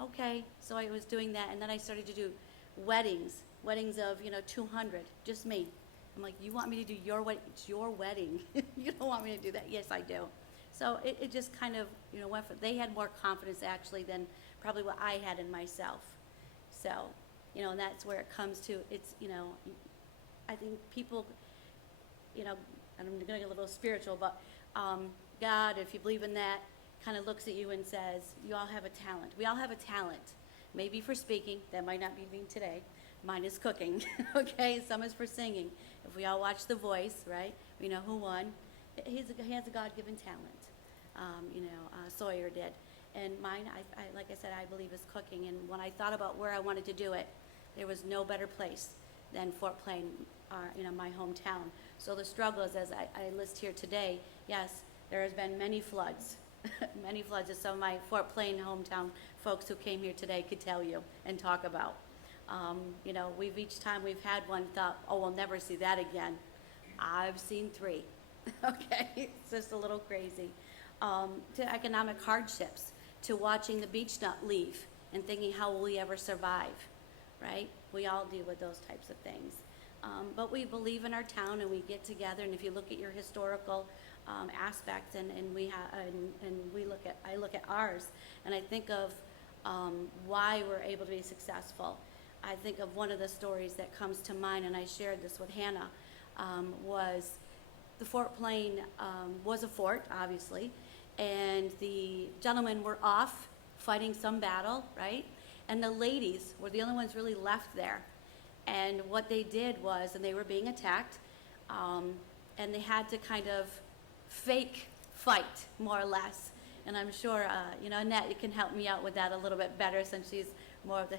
Okay, so I was doing that, and then I started to do weddings of, you know, 200, just me. I'm like, you want me to do your wedding? It's your wedding. You don't want me to do that? Yes, I do. So it just kind of, you know, went for, they had more confidence actually than probably what I had in myself. So, you know, and that's where it comes to, it's, you know, I think people, you know, and I'm going to get a little spiritual, but God, if you believe in that, kind of looks at you and says, you all have a talent. We all have a talent. Maybe for speaking, that might not be me today. Mine is cooking, okay? Some is for singing. If we all watch The Voice, right, we know who won. He has a God-given talent. You know, Sawyer did. And mine, I like I said, I believe is cooking. And when I thought about where I wanted to do it, there was no better place than Fort Plain, you know, my hometown. So the struggles, as I list here today, yes, there has been many floods. Many floods, as some of my Fort Plain hometown folks who came here today could tell you and talk about. You know, each time we've had one thought, oh, we'll never see that again. I've seen 3. Okay, it's just a little crazy. To economic hardships, to watching the beech nut leave and thinking, how will we ever survive, right? We all deal with those types of things. But we believe in our town, and we get together, and if you look at your historical aspects, and I look at ours, and I think of why we're able to be successful. I think of one of the stories that comes to mind, and I shared this with Hannah, was the Fort Plain was a fort, obviously, and the gentlemen were off fighting some battle, right? And the ladies were the only ones really left there. And what they did was, and they were being attacked, and they had to kind of fake fight, more or less. And I'm sure, you know, Annette, you can help me out with that a little bit better since she's more of the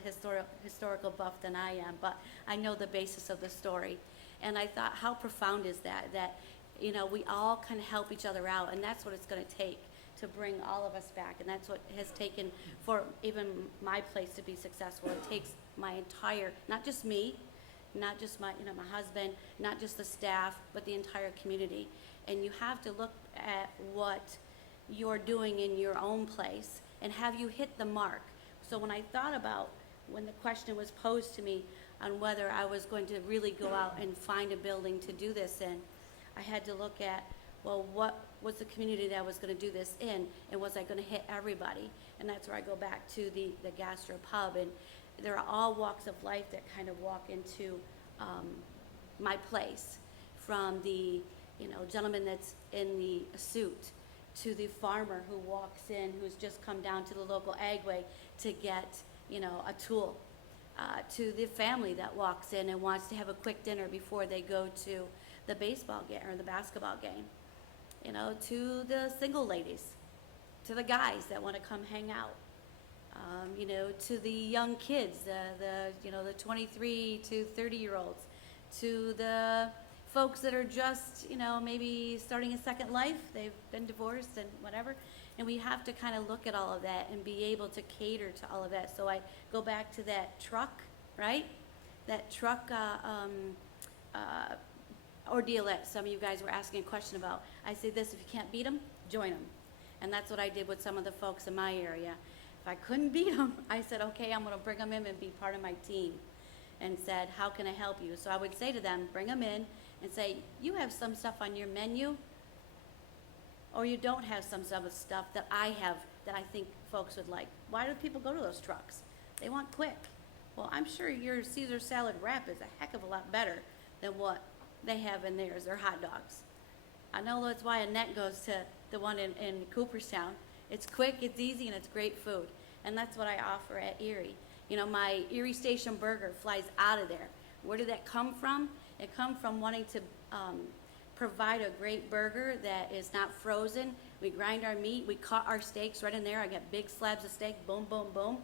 historical buff than I am. But I know the basis of the story. And I thought, how profound is that? That, you know, we all kind of help each other out, and that's what it's going to take. to bring all of us back. And that's what has taken for even my place to be successful. It takes my entire, not just me, not just my husband, not just the staff, but the entire community. And you have to look at what you're doing in your own place and have you hit the mark. So when I thought about, when the question was posed to me on whether I was going to really go out and find a building to do this in, I had to look at, well, what was the community that I was going to do this in, and was I going to hit everybody? And that's where I go back to the gastro pub, and there are all walks of life that kind of walk into my place, from the gentleman that's in the suit to the farmer who walks in, who's just come down to the local agway to get a tool, to the family that walks in and wants to have a quick dinner before they go to the baseball game or the basketball game, to the single ladies, to the guys that want to come hang out, to the young kids, the 23 to 30-year-olds, to the folks that are just, maybe starting a second life. They've been divorced and whatever. And we have to kind of look at all of that and be able to cater to all of that. So I go back to that truck, right? That truck ordeal that some of you guys were asking a question about. I say this: if you can't beat them, join them. And that's what I did with some of the folks in my area. If I couldn't beat them, I said, okay, I'm going to bring them in and be part of my team. And said, how can I help you? So I would say to them, bring them in and say, you have some stuff on your menu, or you don't have some of the stuff that I have that I think folks would like. Why do people go to those trucks? They want quick. Well, I'm sure your Caesar salad wrap is a heck of a lot better than what they have in theirs, their hot dogs. I know that's why Annette goes to the one in Cooperstown. It's quick, it's easy, and it's great food. And that's what I offer at Erie. My Erie Station burger flies out of there. Where did that come from? It comes from wanting to provide a great burger that is not frozen. We grind our meat, we cut our steaks right in there. I got big slabs of steak, boom, boom, boom,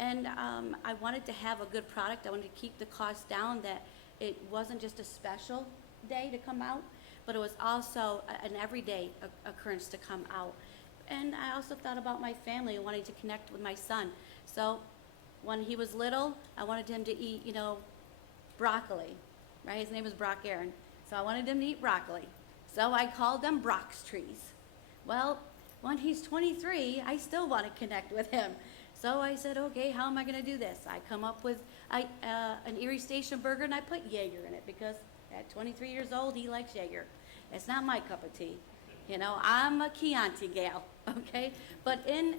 I wanted to have a good product. I wanted to keep the cost down, that it wasn't just a special day to come out, but it was also an everyday occurrence to come out. And I also thought about my family and wanting to connect with my son. So when he was little, I wanted him to eat, broccoli, right? His name is Brock Aaron. So I wanted him to eat broccoli. So I called them Brock's trees. Well, when he's 23, I still want to connect with him. So I said, okay, how am I going to do this? I come up with an Erie Station burger, and I put Jaeger in it, because at 23 years old, he likes Jaeger. It's not my cup of tea. I'm a Chianti gal, okay? But in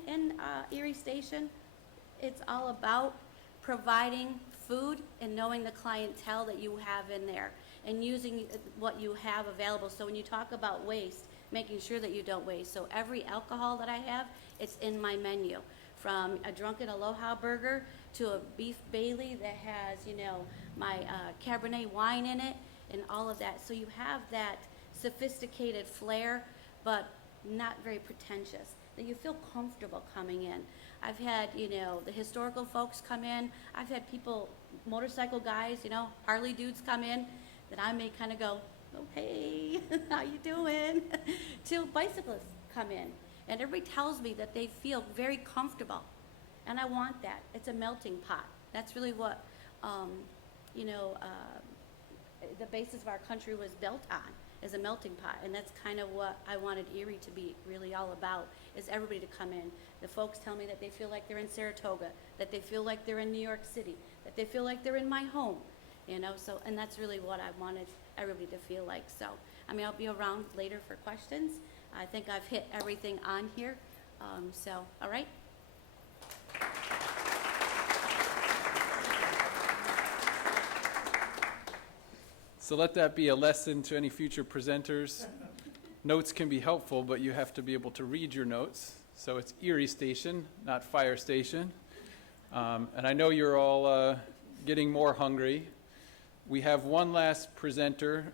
Erie Station, it's all about providing food and knowing the clientele that you have in there and using what you have available. So when you talk about waste, making sure that you don't waste. So every alcohol that I have, it's in my menu. From a Drunken Aloha burger to a beef Bailey that has, my Cabernet wine in it and all of that. So you have that sophisticated flair, but not very pretentious, that you feel comfortable coming in. I've had, the historical folks come in. I've had people, motorcycle guys, Harley dudes come in that I may kind of go, oh, hey, how you doing? Till bicyclists come in. And everybody tells me that they feel very comfortable. And I want that. It's a melting pot. That's really what, the basis of our country was built on, is a melting pot. And that's kind of what I wanted Erie to be really all about, is everybody to come in. The folks tell me that they feel like they're in Saratoga, that they feel like they're in New York City, that they feel like they're in my home, so, and that's really what I wanted everybody to feel like. So, I'll be around later for questions. I think I've hit everything on here. All right. So let that be a lesson to any future presenters. Notes can be helpful, but you have to be able to read your notes. So it's Erie Station, not Fire Station. And I know you're all getting more hungry. We have one last presenter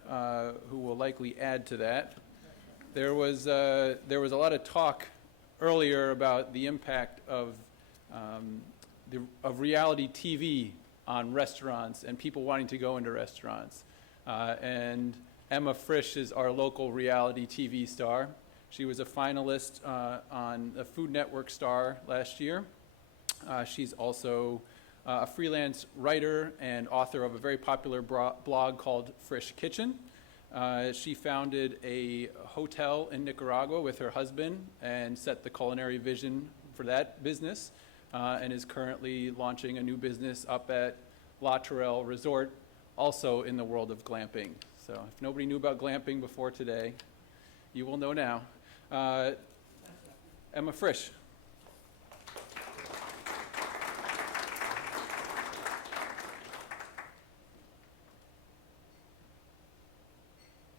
who will likely add to that. There was a lot of talk earlier about the impact of reality TV on restaurants and people wanting to go into restaurants. And Emma Frisch is our local reality TV star. She was a finalist on the Food Network Star last year. She's also a freelance writer and author of a very popular blog called Frisch Kitchen. She founded a hotel in Nicaragua with her husband and set the culinary vision for that business, and is currently launching a new business up at La Tourelle Resort, also in the world of glamping. So if nobody knew about glamping before today, you will know now. Emma Frisch.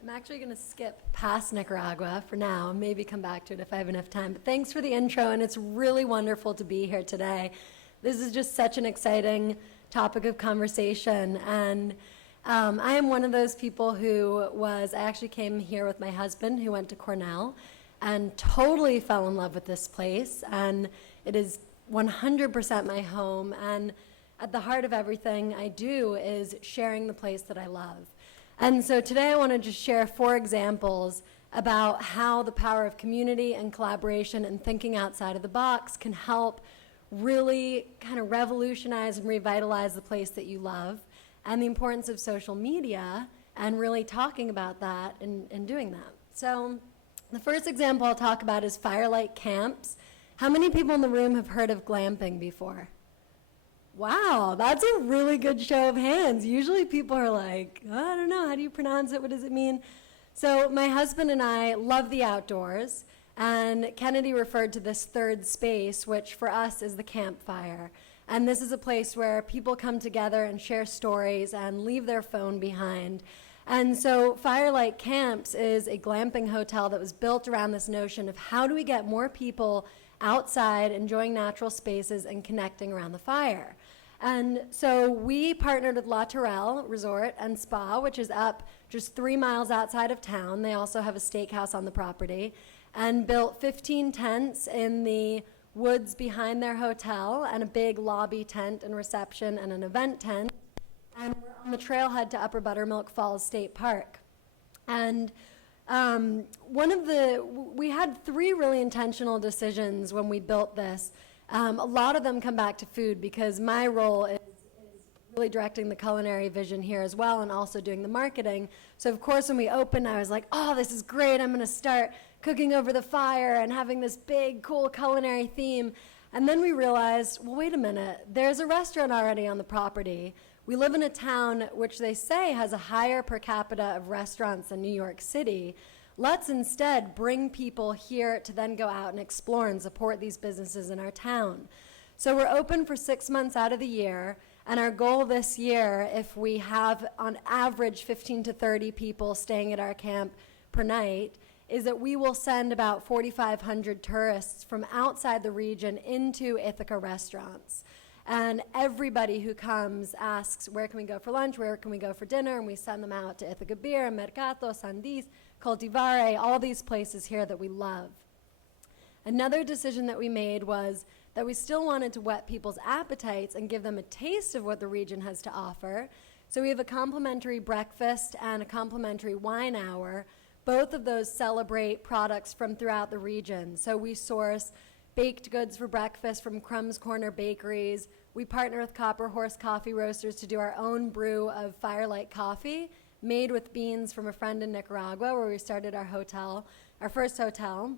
I'm actually going to skip past Nicaragua for now, maybe come back to it if I have enough time. But thanks for the intro, and it's really wonderful to be here today. This is just such an exciting topic of conversation, and I am one of those people I actually came here with my husband who went to Cornell and totally fell in love with this place, and it is 100% my home, and at the heart of everything I do is sharing the place that I love. And so today I want to just share 4 examples about how the power of community and collaboration and thinking outside of the box can help really kind of revolutionize and revitalize the place that you love, and the importance of social media and really talking about that and doing that. So the first example I'll talk about is firelight camps. How many people in the room have heard of glamping before? Wow, that's a really good show of hands. Usually people are like, oh, I don't know, how do you pronounce it? What does it mean? So my husband and I love the outdoors, and Kennedy referred to this third space, which for us is the campfire. And this is a place where people come together and share stories and leave their phone behind. And so Firelight Camps is a glamping hotel that was built around this notion of how do we get more people outside enjoying natural spaces and connecting around the fire. And so we partnered with La Tourelle Resort and Spa, which is up just 3 miles outside of town. They also have a steakhouse on the property, and built 15 tents in the woods behind their hotel, and a big lobby tent and reception and an event tent. And we're on the trailhead to Upper Buttermilk Falls State Park. And we had 3 really intentional decisions when we built this. A lot of them come back to food, because my role is really directing the culinary vision here as well, and also doing the marketing. So of course when we opened, I was like, oh, this is great, I'm gonna start cooking over the fire and having this big cool culinary theme. And then we realized, well, wait a minute, there's a restaurant already on the property. We live in a town which they say has a higher per capita of restaurants than New York City. Let's instead bring people here to then go out and explore and support these businesses in our town. So we're open for 6 months out of the year, and our goal this year, if we have on average 15 to 30 people staying at our camp per night, is that we will send about 4,500 tourists from outside the region into Ithaca restaurants. And everybody who comes asks, where can we go for lunch, where can we go for dinner, and we send them out to Ithaca Beer, Mercato, Sandis, Coltivare, all these places here that we love. Another decision that we made was that we still wanted to whet people's appetites and give them a taste of what the region has to offer. So we have a complimentary breakfast and a complimentary wine hour. Both of those celebrate products from throughout the region. So we source baked goods for breakfast from Crumb's Corner Bakeries. We partner with Copper Horse Coffee Roasters to do our own brew of Firelight coffee, made with beans from a friend in Nicaragua, where we started our hotel, our first hotel.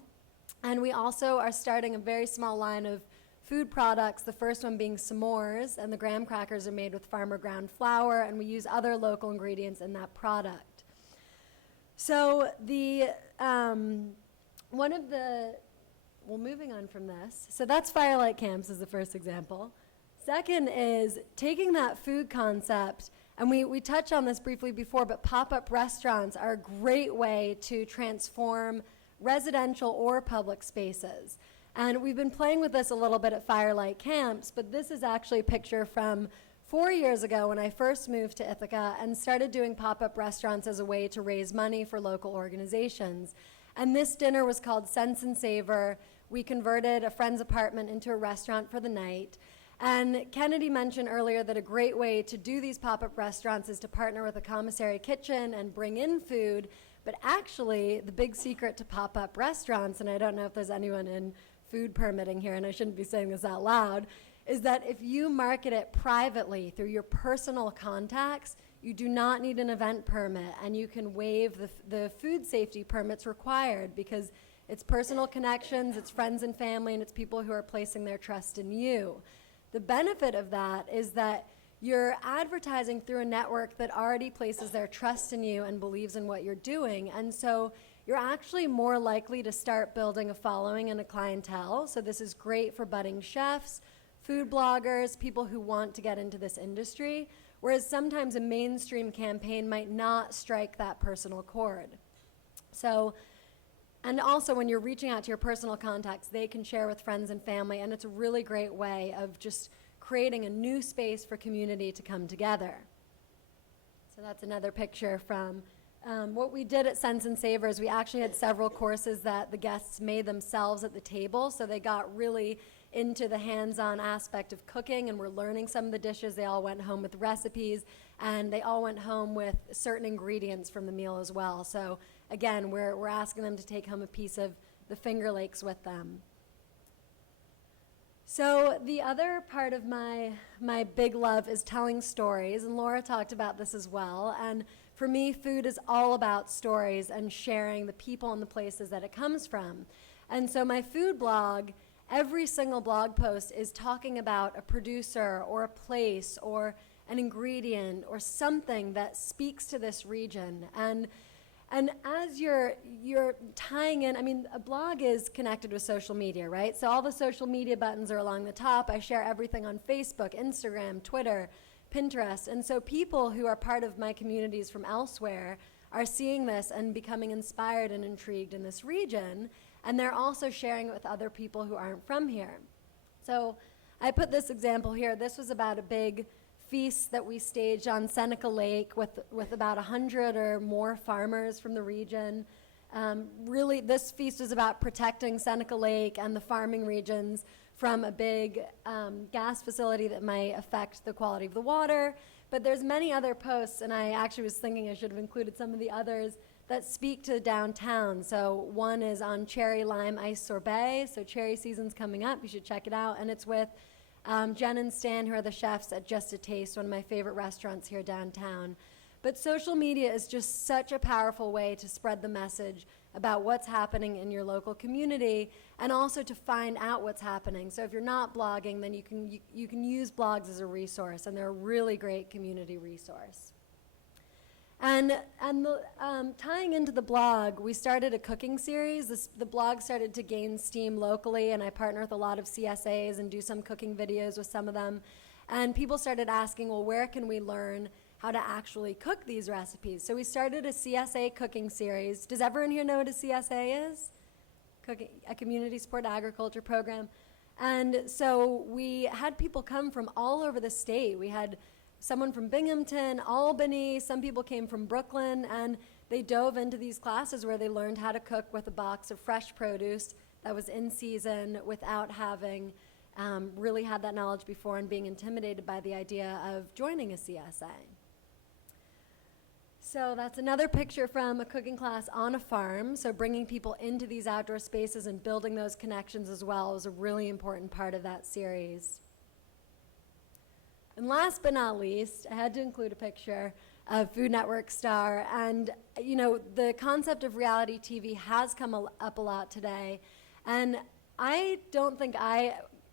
And we also are starting a very small line of food products, the first one being s'mores, and the graham crackers are made with farmer ground flour, and we use other local ingredients in that product. So moving on from this, so that's Firelight Camps is the first example. Second is taking that food concept, and we touched on this briefly before, but pop-up restaurants are a great way to transform residential or public spaces. And we've been playing with this a little bit at Firelight Camps, but this is actually a picture from 4 years ago when I first moved to Ithaca and started doing pop-up restaurants as a way to raise money for local organizations. And this dinner was called Sense and Savor. We converted a friend's apartment into a restaurant for the night. And Kennedy mentioned earlier that a great way to do these pop-up restaurants is to partner with a commissary kitchen and bring in food. But actually, the big secret to pop-up restaurants, and I don't know if there's anyone in food permitting here, and I shouldn't be saying this out loud, is that if you market it privately through your personal contacts, you do not need an event permit, and you can waive the food safety permits required because it's personal connections, it's friends and family, and it's people who are placing their trust in you. The benefit of that is that you're advertising through a network that already places their trust in you and believes in what you're doing. And so you're actually more likely to start building a following and a clientele. So this is great for budding chefs, food bloggers, people who want to get into this industry, whereas sometimes a mainstream campaign might not strike that personal chord. So, and also when you're reaching out to your personal contacts, they can share with friends and family, and it's a really great way of just creating a new space for community to come together. So that's another picture from what we did at Sense and Savors. We actually had several courses that the guests made themselves at the table, so they got really into the hands-on aspect of cooking and were learning some of the dishes. They all went home with recipes, and they all went home with certain ingredients from the meal as well. So again, we're asking them to take home a piece of the Finger Lakes with them. So the other part of my big love is telling stories, and Laura talked about this as well. And for me, food is all about stories and sharing the people and the places that it comes from. And so my food blog, every single blog post is talking about a producer or a place or an ingredient or something that speaks to this region. And as you're tying in, I mean, a blog is connected with social media, right? So all the social media buttons are along the top. I share everything on Facebook, Instagram, Twitter, Pinterest. And so people who are part of my communities from elsewhere are seeing this and becoming inspired and intrigued in this region. And they're also sharing it with other people who aren't from here. So I put this example here. This was about a big feast that we staged on Seneca Lake with about 100 or more farmers from the region. Really, this feast was about protecting Seneca Lake and the farming regions from a big gas facility that might affect the quality of the water. But there's many other posts, and I actually was thinking I should have included some of the others that speak to downtown. So one is on cherry lime ice sorbet. So cherry season's coming up. You should check it out. And it's with Jen and Stan, who are the chefs at Just a Taste, one of my favorite restaurants here downtown. But social media is just such a powerful way to spread the message about what's happening in your local community and also to find out what's happening. So if you're not blogging, then you can use blogs as a resource, and they're a really great community resource. And tying into the blog, we started a cooking series. The blog started to gain steam locally, and I partner with a lot of CSAs and do some cooking videos with some of them. And people started asking, well, where can we learn how to actually cook these recipes? So we started a CSA cooking series. Does everyone here know what a CSA is? A community support agriculture program. And so we had people come from all over the state. We had someone from Binghamton, Albany, some people came from Brooklyn, and they dove into these classes where they learned how to cook with a box of fresh produce that was in season without having really had that knowledge before and being intimidated by the idea of joining a CSA. So that's another picture from a cooking class on a farm. So bringing people into these outdoor spaces and building those connections as well is a really important part of that series. And last but not least, I had to include a picture of Food Network star. And, you know, the concept of reality TV has come up a lot today. And I don't think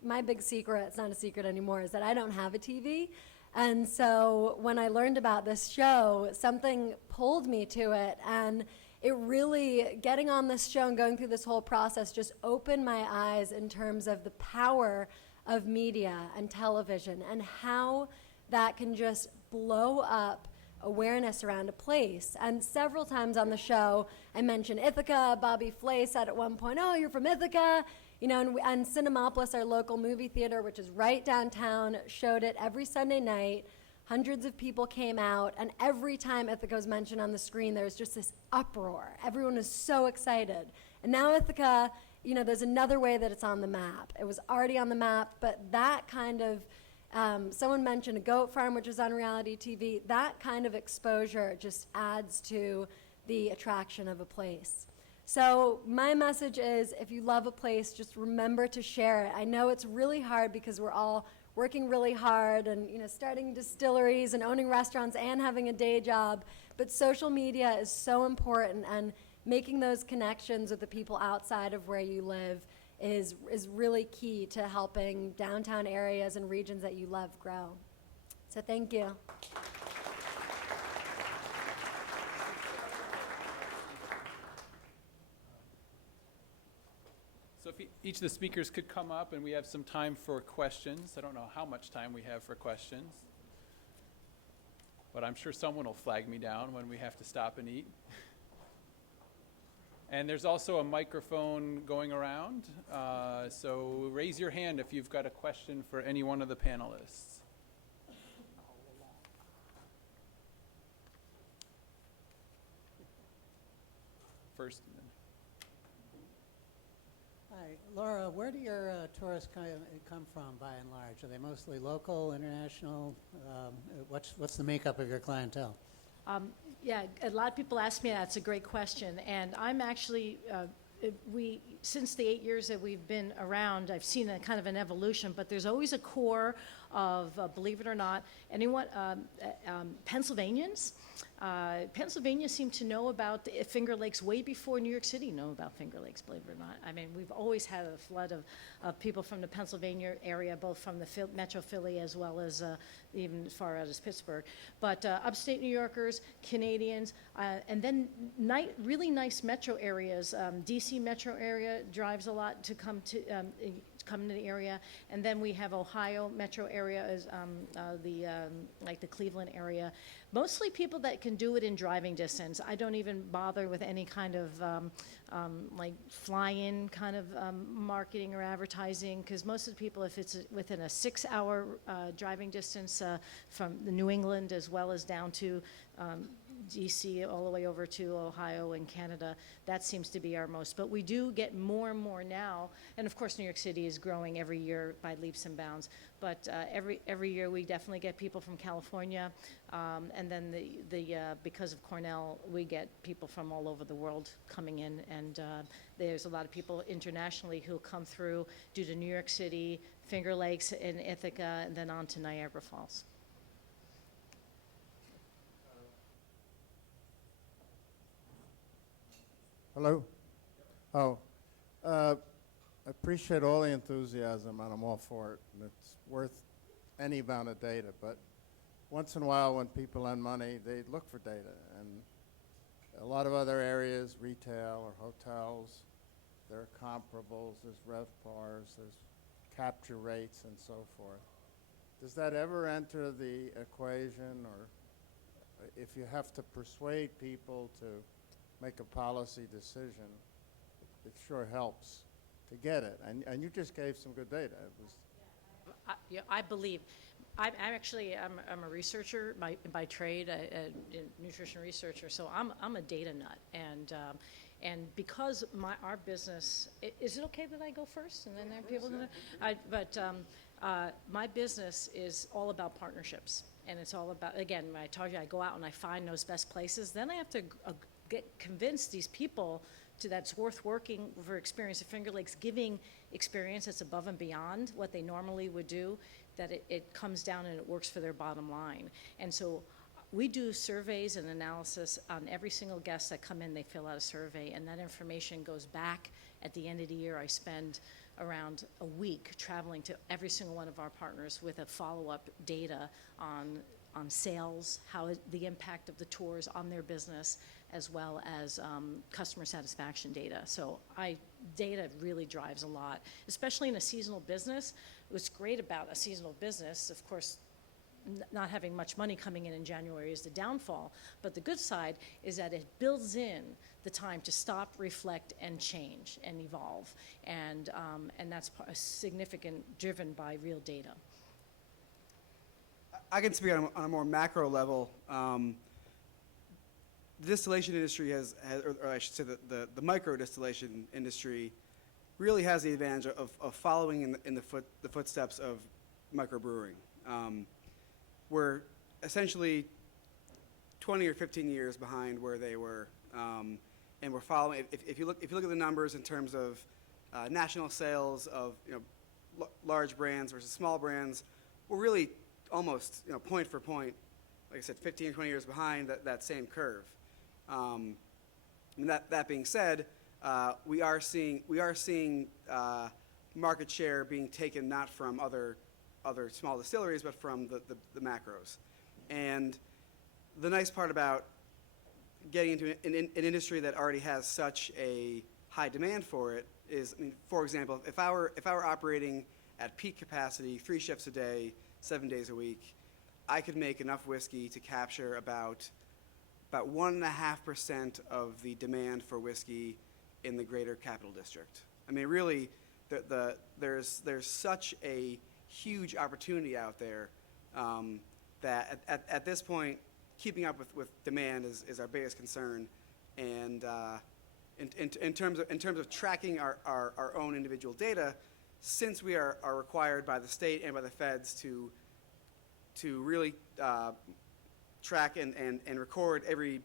my big secret, it's not a secret anymore, is that I don't have a TV. And so when I learned about this show, something pulled me to it. And it really, getting on this show and going through this whole process just opened my eyes in terms of the power of media and television and how that can just blow up awareness around a place. And several times on the show, I mentioned Ithaca. Bobby Flay said at one point, oh, you're from Ithaca. You know, and Cinemopolis, our local movie theater, which is right downtown, showed it every Sunday night. Hundreds of people came out, and every time Ithaca was mentioned on the screen, there was just this uproar. Everyone was so excited. And now Ithaca, you know, there's another way that it's on the map. It was already on the map, but that kind of, someone mentioned a goat farm, which is on reality TV. That kind of exposure just adds to the attraction of a place. So my message is, if you love a place, just remember to share it. I know it's really hard because we're all working really hard and, you know, starting distilleries and owning restaurants and having a day job, but social media is so important, and making those connections with the people outside of where you live is really key to helping downtown areas and regions that you love grow. So thank you. So if each of the speakers could come up, and we have some time for questions. I don't know how much time we have for questions, but I'm sure someone will flag me down when we have to stop and eat. And there's also a microphone going around, so raise your hand if you've got a question for any one of the panelists. First. Hi, Laura, where do your tourists come from by and large? Are they mostly local, international? What's the makeup of your clientele? Yeah, a lot of people ask me that. It's a great question. And I'm actually, since the 8 years that we've been around, I've seen a kind of an evolution, but there's always a core of, believe it or not, Pennsylvanians. Pennsylvania seem to know about the Finger Lakes way before New York City know about Finger Lakes, believe it or not. I mean, we've always had a flood of people from the Pennsylvania area, both from the Metro Philly as well as even as far out as Pittsburgh. But upstate New Yorkers, Canadians, and then really nice metro areas. DC metro area drives a lot to come to the area, and then we have Ohio metro area as like the Cleveland area. Mostly people that can do it in driving distance. I don't even bother with any kind of like fly-in kind of marketing or advertising, because most of the people, if it's within a 6-hour driving distance from the New England as well as down to DC all the way over to Ohio and Canada, that seems to be our most. But we do get more and more now, and of course New York City is growing every year by leaps and bounds. But every year we definitely get people from California, and then because of Cornell, we get people from all over the world coming in, and there's a lot of people internationally who come through due to New York City, Finger Lakes, and Ithaca, and then on to Niagara Falls. Hello? Oh, I appreciate all the enthusiasm, and I'm all for it, and it's worth any amount of data, but once in a while when people lend money, they look for data, and a lot of other areas, retail or hotels, there are comparables, there's RevPARs, there's capture rates, and so forth. Does that ever enter the equation, or if you have to persuade people to make a policy decision, it sure helps to get it. And you just gave some good data. It was I believe. I'm a researcher by trade, a nutrition researcher. So I'm a data nut, and because our business, is it okay that I go first and then there are people my business is all about partnerships, and it's all about, again, when I told you I go out and I find those best places, then I have to convince these people that's worth working for experience at Finger Lakes, giving experience that's above and beyond what they normally would do, that it comes down and it works for their bottom line. And so we do surveys and analysis on every single guest that come in. They fill out a survey, and that information goes back at the end of the year. I spend around a week traveling to every single one of our partners with a follow-up data on sales, the impact of the tours on their business, as well as customer satisfaction data. So data really drives a lot, especially in a seasonal business. What's great about a seasonal business, of course, not having much money coming in January is the downfall, but the good side is that it builds in the time to stop, reflect, and change and evolve, and that's significant, driven by real data. I can speak on a more macro level. The distillation industry or I should say the micro distillation industry really has the advantage of following in the footsteps of microbrewing. We're essentially 20 or 15 years behind where they were And we're following. If you look at the numbers in terms of national sales of large brands versus small brands, we're really almost point for point, like I said, 15, 20 years behind that same curve. And that being said, we are seeing market share being taken not from other small distilleries, but from the macros. And the nice part about getting into an industry that already has such a high demand for it is, I mean, for example, if I were operating at peak capacity, 3 shifts a day, 7 days a week, I could make enough whiskey to capture about 1.5% of the demand for whiskey in the greater capital district. I mean, really, there's such a huge opportunity out there that at this point, keeping up with demand is our biggest concern. And in terms of tracking our own individual data, since we are required by the state and by the feds to really track and record every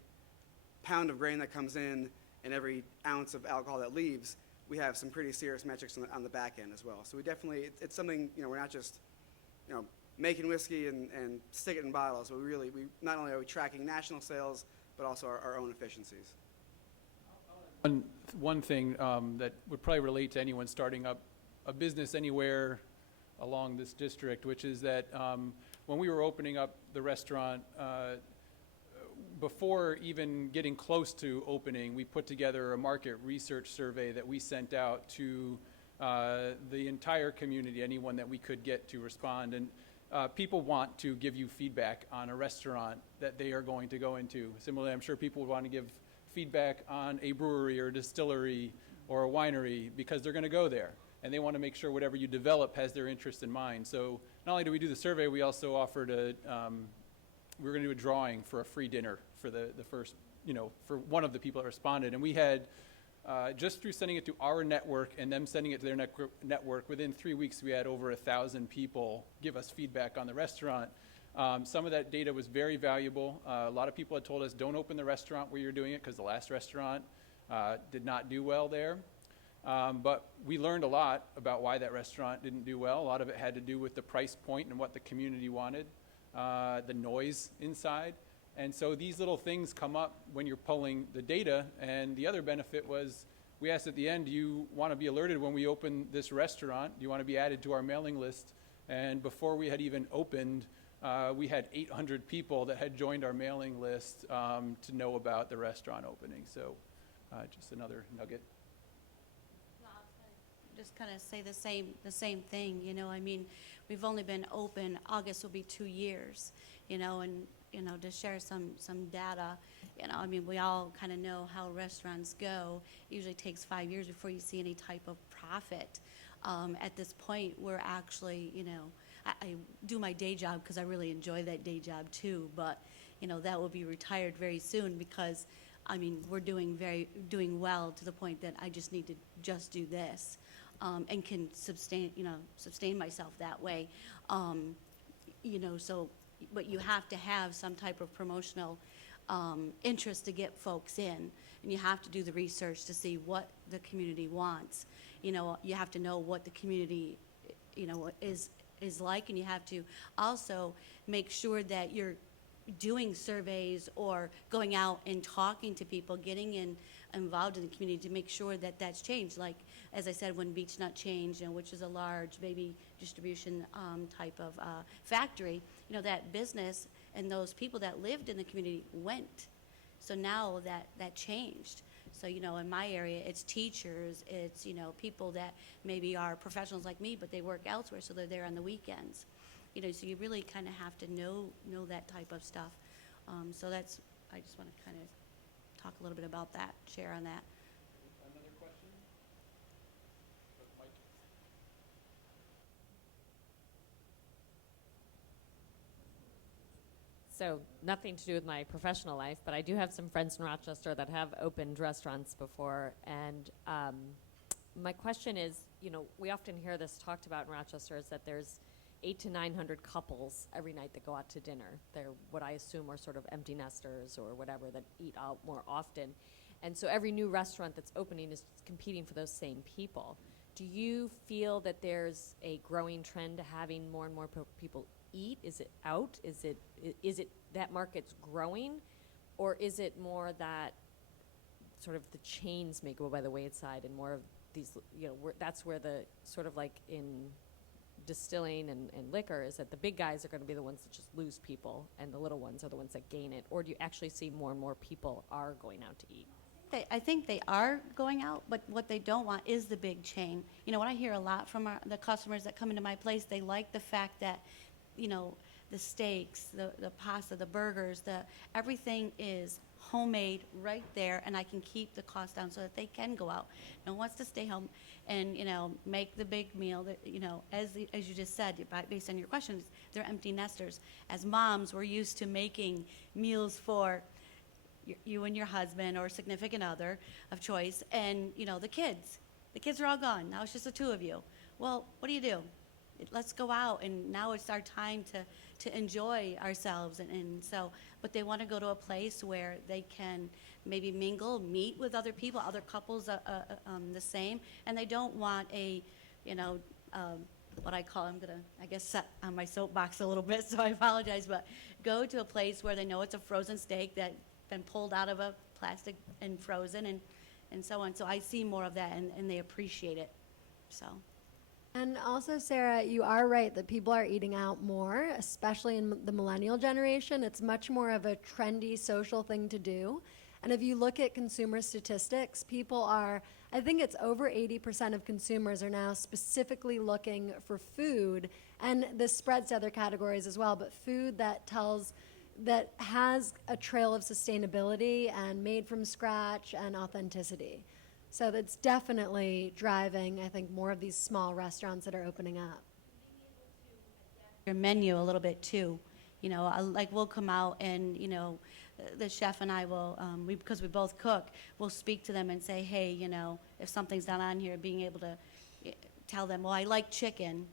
pound of grain that comes in and every ounce of alcohol that leaves, we have some pretty serious metrics on the back end as well. So we definitely, it's something, we're not just, making whiskey and stick it in bottles. But we not only are we tracking national sales, but also our own efficiencies. One thing that would probably relate to anyone starting up a business anywhere along this district, which is that when we were opening up the restaurant, before even getting close to opening, we put together a market research survey that we sent out to the entire community, anyone that we could get to respond. And people want to give you feedback on a restaurant that they are going to go into. Similarly, I'm sure people would want to give feedback on a brewery or a distillery or a winery because they're going to go there. And they want to make sure whatever you develop has their interest in mind. So not only do we do the survey, we also offered we're going to do a drawing for a free dinner for the first, for one of the people that responded. And we had, just through sending it to our network and them sending it to their network, within 3 weeks we had over 1,000 people give us feedback on the restaurant. Some of that data was very valuable. A lot of people had told us, don't open the restaurant where you're doing it because the last restaurant did not do well there. But we learned a lot about why that restaurant didn't do well. A lot of it had to do with the price point and what the community wanted, the noise inside. And so these little things come up when you're pulling the data. And the other benefit was we asked at the end, do you want to be alerted when we open this restaurant? Do you want to be added to our mailing list? And before we had even opened, we had 800 people that had joined our mailing list to know about the restaurant opening. So just another nugget. Just kind of say the same thing, I mean, we've only been open, August will be 2 years, and, to share some data, I mean, we all kind of know how restaurants go. It usually takes 5 years before you see any type of profit. At this point, we're actually, I do my day job because I really enjoy that day job too, but, that will be retired very soon because, I mean, we're doing well to the point that I just need to just do this. And can sustain myself that way. So, but you have to have some type of promotional interest to get folks in, and you have to do the research to see what the community wants. You have to know what the community, is like, and you have to also make sure that you're doing surveys or going out and talking to people, getting involved in the community to make sure that that's changed. Like, as I said, when Beech Nut changed, which is a large baby distribution type of factory, that business and those people that lived in the community went. So now that changed. So, in my area, it's teachers, it's, people that maybe are professionals like me, but they work elsewhere, so they're there on the weekends. So you really kind of have to know that type of stuff. So I just want to kind of talk a little bit about that, share on that. Another question? Mike. So nothing to do with my professional life, but I do have some friends in Rochester that have opened restaurants before. And my question is, we often hear this talked about in Rochester is that there's 800 to 900 couples every night that go out to dinner. They're what I assume are sort of empty nesters or whatever that eat out more often. And so every new restaurant that's opening is competing for those same people. Do you feel that there's a growing trend to having more and more people eat? Is it out? Is it that market's growing? Or is it more that sort of the chains may go by the wayside and more of these, that's where the sort of like in distilling and liquor is that the big guys are going to be the ones that just lose people and the little ones are the ones that gain it? Or do you actually see more and more people are going out to eat? I think they are going out, but what they don't want is the big chain. What I hear a lot from the customers that come into my place, they like the fact that, the steaks, the pasta, the burgers, everything is homemade right there, and I can keep the cost down so that they can go out. No one wants to stay home and, make the big meal that, as you just said, based on your questions, they're empty nesters. As moms, we're used to making meals for you and your husband or significant other of choice, and the kids are all gone. Now it's just the two of you. Well, what do? Let's go out, and now it's our time to enjoy ourselves, and so, but they want to go to a place where they can maybe mingle, meet with other people, other couples the same, and they don't want what I call, I'm gonna, I guess, set on my soapbox a little bit, so I apologize, but go to a place where they know it's a frozen steak that been pulled out of a plastic and frozen and so on. So I see more of that, and they appreciate it. So. And also, Sarah, you are right that people are eating out more, especially in the millennial generation. It's much more of a trendy social thing to do. And if you look at consumer statistics, people are, I think it's over 80% of consumers are now specifically looking for food, and this spreads to other categories as well, but food that has a trail of sustainability and made from scratch and authenticity. So that's definitely driving, I think, more of these small restaurants that are opening up. Your menu a little bit too. Like we'll come out and, the chef and I will, because we both cook, we'll speak to them and say, hey, if something's not on here, being able to tell them, well, I like chicken.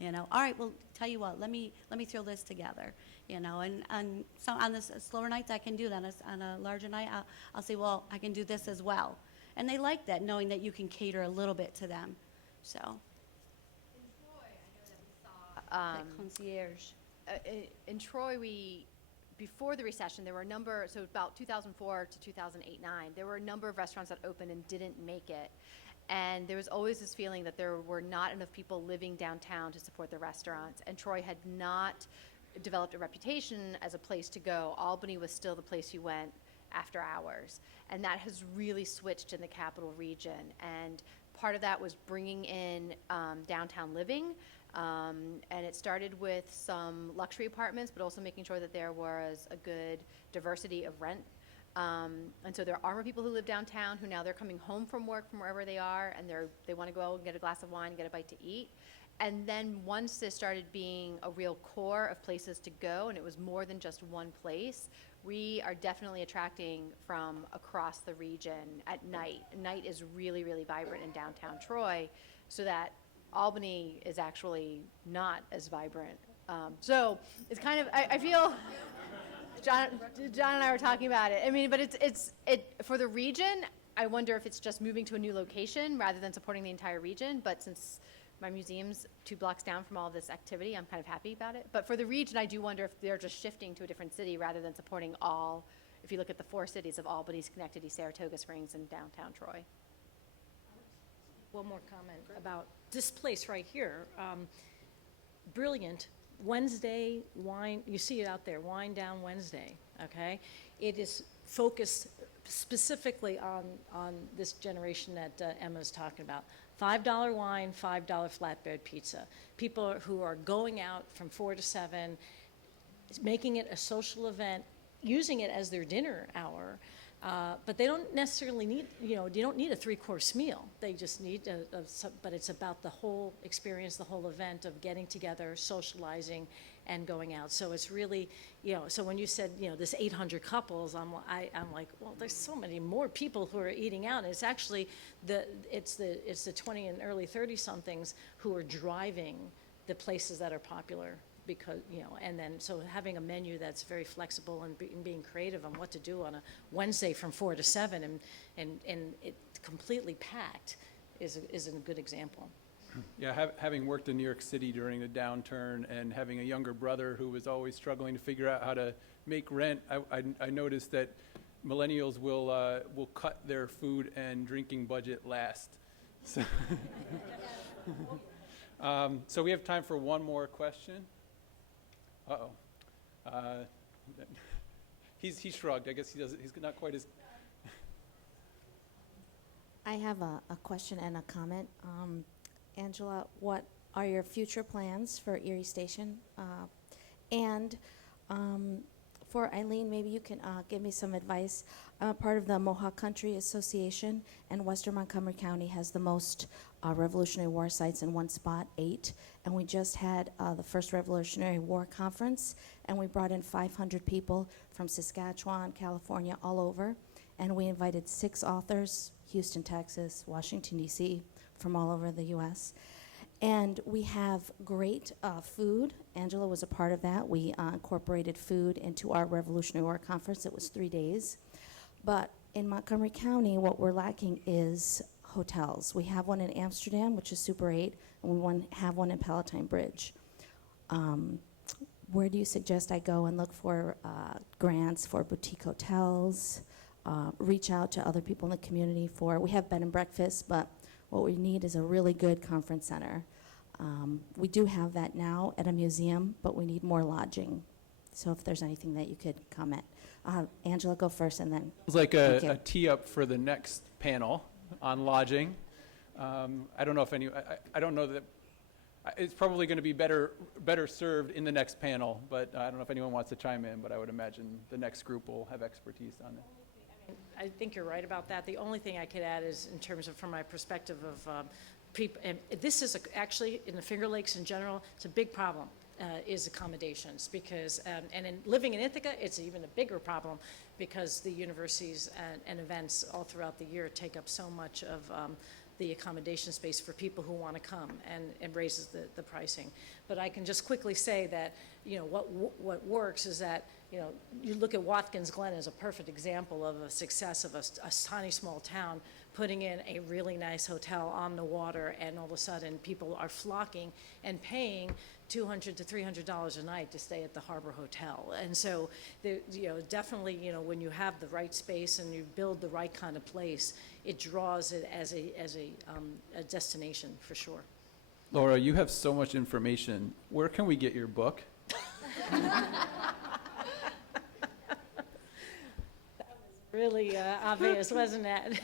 All right, well, tell you what, let me throw this together. And so on the slower nights I can do that. On a larger night, I'll say, well, I can do this as well. And they like that, knowing that you can cater a little bit to them. So. In Troy, I know that we saw Concierge. in Troy, before the recession, there were a number, so about 2004 to 2008, 9, there were a number of restaurants that opened and didn't make it. And there was always this feeling that there were not enough people living downtown to support the restaurants. And Troy had not developed a reputation as a place to go. Albany was still the place you went after hours. And that has really switched in the capital region. And part of that was bringing in downtown living. And it started with some luxury apartments, but also making sure that there was a good diversity of rent. And so there are more people who live downtown who now they're coming home from work from wherever they are, and they want to go out and get a glass of wine and get a bite to eat. And then once there started being a real core of places to go, and it was more than just one place, we are definitely attracting from across the region at night. Night is really, really vibrant in downtown Troy, so that Albany is actually not as vibrant. So it's kind of, I feel, John and I were talking about it. I mean, but it's for the region, I wonder if it's just moving to a new location rather than supporting the entire region. But since my museum's 2 blocks down from all this activity, I'm kind of happy about it. But for the region, I do wonder if they're just shifting to a different city rather than supporting all, if you look at the 4 cities of Albany, Schenectady, Saratoga Springs, and downtown Troy. One more comment about this place right here. Brilliant. Wednesday wine, you see it out there, Wine Down Wednesday, okay? It is focused specifically on this generation that Emma's talking about. $5 wine, $5 flatbread pizza. People who are going out from 4 to 7, making it a social event, using it as their dinner hour. But they don't necessarily need, you don't need a 3-course meal. They just need but it's about the whole experience, the whole event of getting together, socializing, and going out. So it's really, so when you said, this 800 couples, I'm like, well, there's so many more people who are eating out. And it's actually it's the 20 and early 30 somethings who are driving the places that are popular because, and then, so having a menu that's very flexible and being creative on what to do on a Wednesday from 4 to 7 and it completely packed is a good example. Yeah, having worked in New York City during the downturn and having a younger brother who was always struggling to figure out how to make rent, I noticed that millennials will cut their food and drinking budget last. So, so we have time for one more question. He's shrugged. I guess he's not quite as. I have a question and a comment. Angela, what are your future plans for Erie Station? And for Eileen, maybe you can give me some advice. I'm a part of the Mohawk Country Association, and Western Montgomery County has the most Revolutionary War sites in one spot, 8. And we just had the first Revolutionary War conference, and we brought in 500 people from Saskatchewan, California, all over. And we invited 6 authors, Houston, Texas, Washington, D.C., from all over the U.S. And we have great food. Angela was a part of that. We incorporated food into our Revolutionary War conference. It was 3 days. But in Montgomery County, what we're lacking is hotels. We have one in Amsterdam, which is Super 8, and we have one in Palatine Bridge. Where do you suggest I go and look for grants for boutique hotels, reach out to other people in the community we have bed and breakfast, but what we need is a really good conference center. We do have that now at a museum, but we need more lodging. So if there's anything that you could comment. Angela, go first, and then. It's like a tee up for the next panel on lodging. I don't know if I don't know that it's probably going to be better served in the next panel, but I don't know if anyone wants to chime in, but I would imagine the next group will have expertise on it. I think you're right about that. The only thing I could add is in terms of, from my perspective of people, and this is actually in the Finger Lakes in general, it's a big problem, is accommodations, because, and in living in Ithaca, it's even a bigger problem because the universities and events all throughout the year take up so much of the accommodation space for people who want to come, and it raises the pricing. But I can just quickly say that, what works is that, you look at Watkins Glen as a perfect example of a success of a tiny small town putting in a really nice hotel on the water, and all of a sudden people are flocking and paying $200 to $300 a night to stay at the Harbor Hotel. And so, definitely, when you have the right space and you build the right kind of place, it draws it as a destination for sure. Laura, you have so much information. Where can we get your book? Really obvious, wasn't it?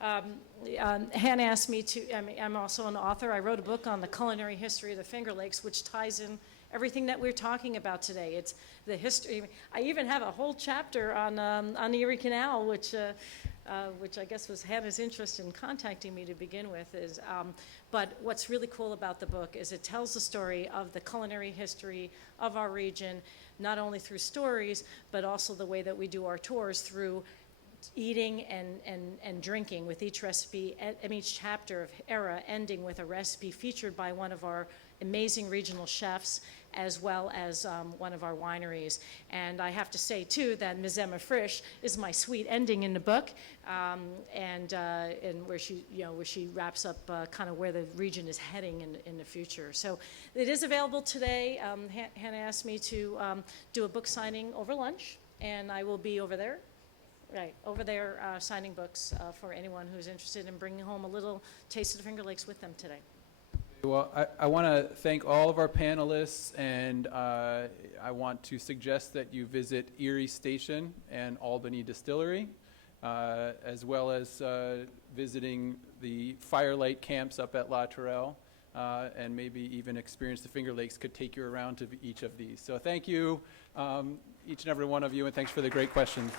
Hannah asked me to, I'm also an author. I wrote a book on the culinary history of the Finger Lakes, which ties in everything that we're talking about today. It's the history. I even have a whole chapter on the Erie Canal, which I guess was Hannah's interest in contacting me to begin with. But what's really cool about the book is it tells the story of the culinary history of our region, not only through stories, but also the way that we do our tours through eating and drinking, with each recipe, and each chapter of era ending with a recipe featured by one of our amazing regional chefs, as well as one of our wineries. And I have to say, too, that Ms. Emma Frisch is my sweet ending in the book, and where she wraps up kind of where the region is heading in the future. So it is available today. Hannah asked me to do a book signing over lunch, and I will be over there. Right, over there signing books for anyone who's interested in bringing home a little taste of the Finger Lakes with them today. Well, I want to thank all of our panelists, and I want to suggest that you visit Erie Station and Albany Distillery, as well as visiting the Firelight camps up at La Tourelle, and maybe even experience the Finger Lakes could take you around to each of these. So thank you, each and every one of you, and thanks for the great questions.